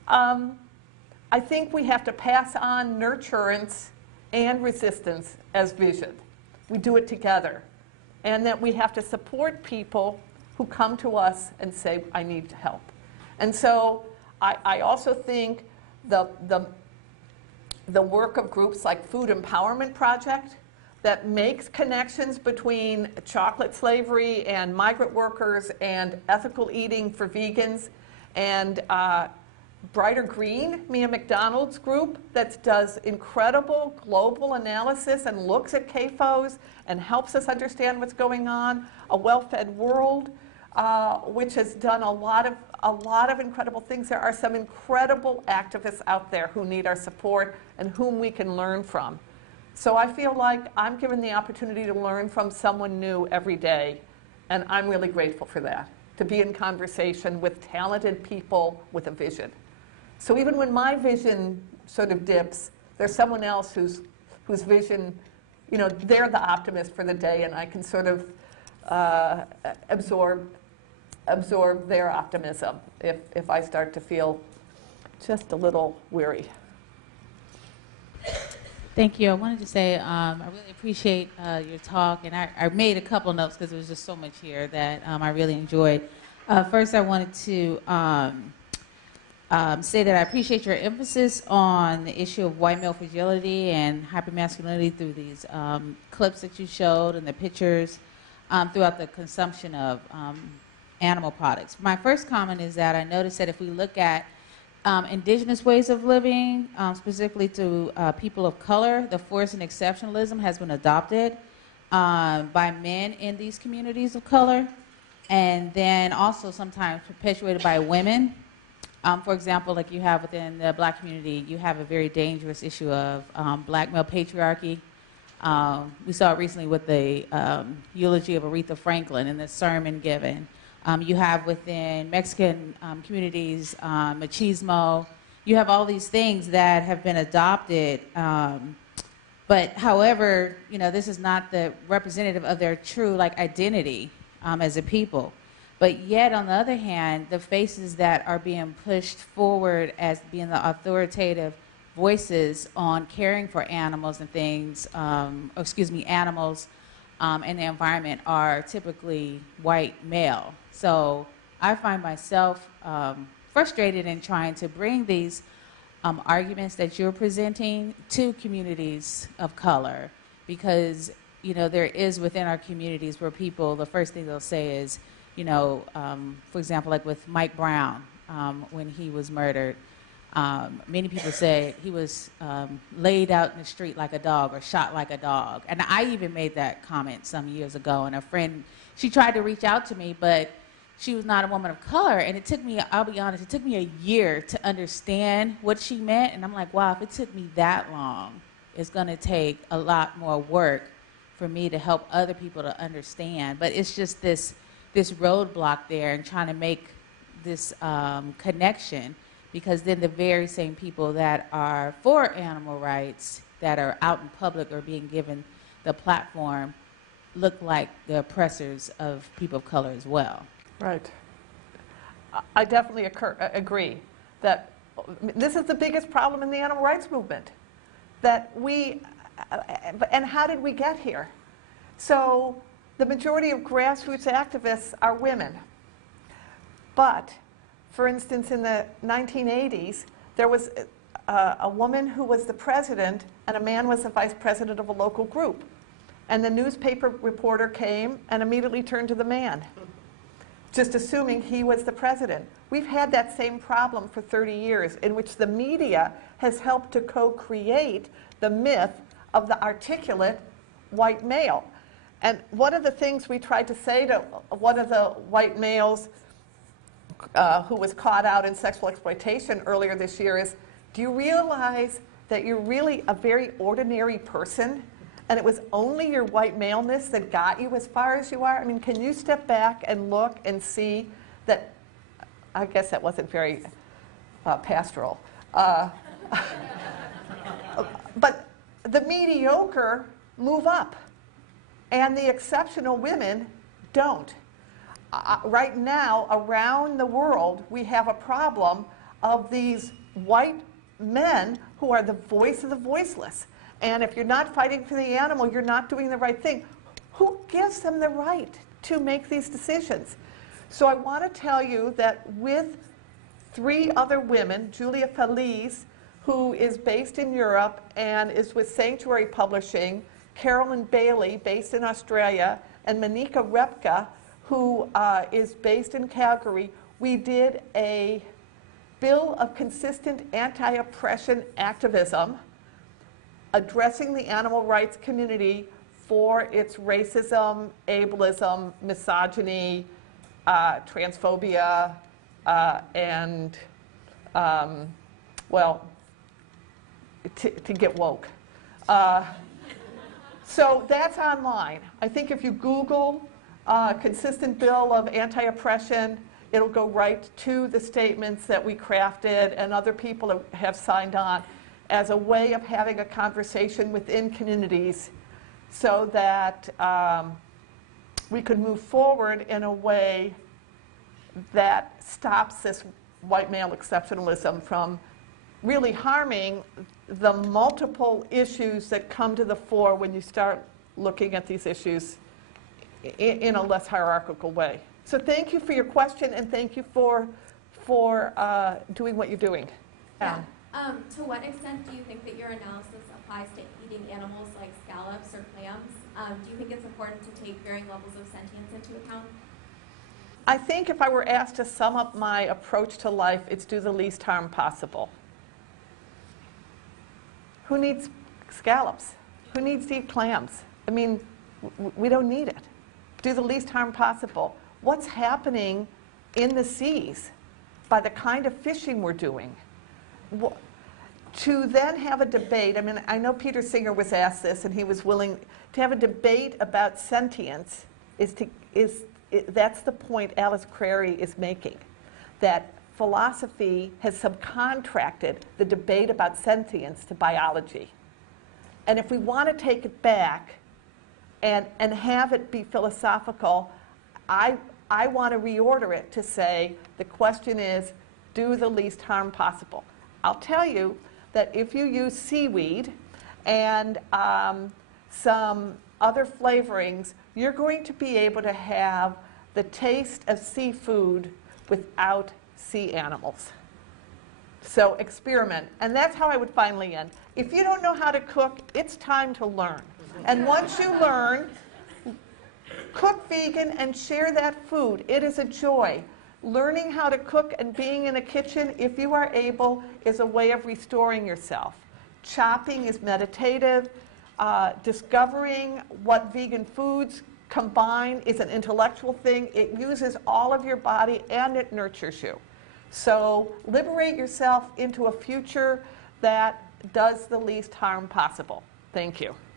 I think we have to pass on nurturance and resistance as vision. We do it together. And that we have to support people who come to us and say, I need help. And so I also think the work of groups like Food Empowerment Project that makes connections between chocolate slavery and migrant workers and ethical eating for vegans, and Brighter Green, Mia McDonald's group that does incredible global analysis and looks at CAFOs and helps us understand what's going on. A Well-Fed World, which has done a lot of incredible things. There are some incredible activists out there who need our support and whom we can learn from. So I feel like I'm given the opportunity to learn from someone new every day, and I'm really grateful for that, to be in conversation with talented people with a vision. So even when my vision sort of dips, there's someone else whose vision, you know, they're the optimist for the day, and I can sort of absorb their optimism if I start to feel just a little weary. Thank you. I wanted to say I really appreciate your talk, and I made a couple notes because there was just so much here that I really enjoyed. First, I wanted to say that I appreciate your emphasis on the issue of white male fragility and hypermasculinity through these clips that you showed and the pictures throughout the consumption of animal products. My first comment is that I noticed that if we look at indigenous ways of living, specifically to people of color, the force and exceptionalism has been adopted by men in these communities of color, and then also sometimes perpetuated by women. For example, like you have within the black community, you have a very dangerous issue of black male patriarchy. We saw it recently with the eulogy of Aretha Franklin and the sermon given. You have within Mexican communities machismo. You have all these things that have been adopted. But however, you know, this is not the representative of their true identity as a people. But yet, on the other hand, the faces that are being pushed forward as being the authoritative voices on caring for animals and things, animals and the environment are typically white male. So I find myself frustrated in trying to bring these arguments that you're presenting to communities of color, because, you know, there is within our communities where people, the first thing they'll say is, you know, for example, like with Mike Brown, when he was murdered, many people say he was laid out in the street like a dog or shot like a dog. And I even made that comment some years ago, and a friend, she tried to reach out to me, but she was not a woman of color, and it took me, I'll be honest, it took me a year to understand what she meant, and I'm like, wow, if it took me that long, it's gonna take a lot more work for me to help other people to understand. But it's just this roadblock there and trying to make this connection, because then the very same people that are for animal rights that are out in public or being given the platform look like the oppressors of people of color as well. Right. I definitely agree that this is the biggest problem in the animal rights movement, that and how did we get here? So the majority of grassroots activists are women. But, for instance, in the 1980s, there was a woman who was the president and a man was the vice president of a local group. And the newspaper reporter came and immediately turned to the man, just assuming he was the president. We've had that same problem for 30 years, in which the media has helped to co-create the myth of the articulate white male. And one of the things we tried to say to one of the white males who was caught out in sexual exploitation earlier this year is, do you realize that you're really a very ordinary person, and it was only your white maleness that got you as far as you are? I mean, can you step back and look and see that? I guess that wasn't very pastoral. But the mediocre move up, and the exceptional women don't. Right now, around the world, we have a problem of these white men who are the voice of the voiceless. And if you're not fighting for the animal, you're not doing the right thing. Who gives them the right to make these decisions? So I want to tell you that with 3 other women, Julia Feliz, who is based in Europe and is with Sanctuary Publishing, Carolyn Bailey, based in Australia, and Monika Repka, who is based in Calgary, we did a bill of consistent anti-oppression activism addressing the animal rights community for its racism, ableism, misogyny, transphobia, and, well, to get woke. So that's online. I think if you Google consistent bill of anti-oppression, it'll go right to the statements that we crafted and other people have signed on as a way of having a conversation within communities so that we could move forward in a way that stops this white male exceptionalism from really harming the multiple issues that come to the fore when you start looking at these issues in a less hierarchical way. So thank you for your question, and thank you for doing what you're doing. Yeah. To what extent do you think that your analysis applies to eating animals like scallops or clams? Do you think it's important to take varying levels of sentience into account? I think if I were asked to sum up my approach to life, it's do the least harm possible. Who needs scallops? Who needs to eat clams? I mean, we don't need it. Do the least harm possible. What's happening in the seas by the kind of fishing we're doing? To then have a debate, I mean, I know Peter Singer was asked this and he was willing to have a debate about sentience that's the point Alice Crary is making, that philosophy has subcontracted the debate about sentience to biology. And if we want to take it back and have it be philosophical, I want to reorder it to say the question is, do the least harm possible. I'll tell you that if you use seaweed and some other flavorings, you're going to be able to have the taste of seafood without sea animals. So experiment. And that's how I would finally end. If you don't know how to cook, it's time to learn. And once you learn, cook vegan and share that food. It is a joy. Learning how to cook and being in a kitchen, if you are able, is a way of restoring yourself. Chopping is meditative. Discovering what vegan foods combine is an intellectual thing. It uses all of your body and it nurtures you. So liberate yourself into a future that does the least harm possible. Thank you.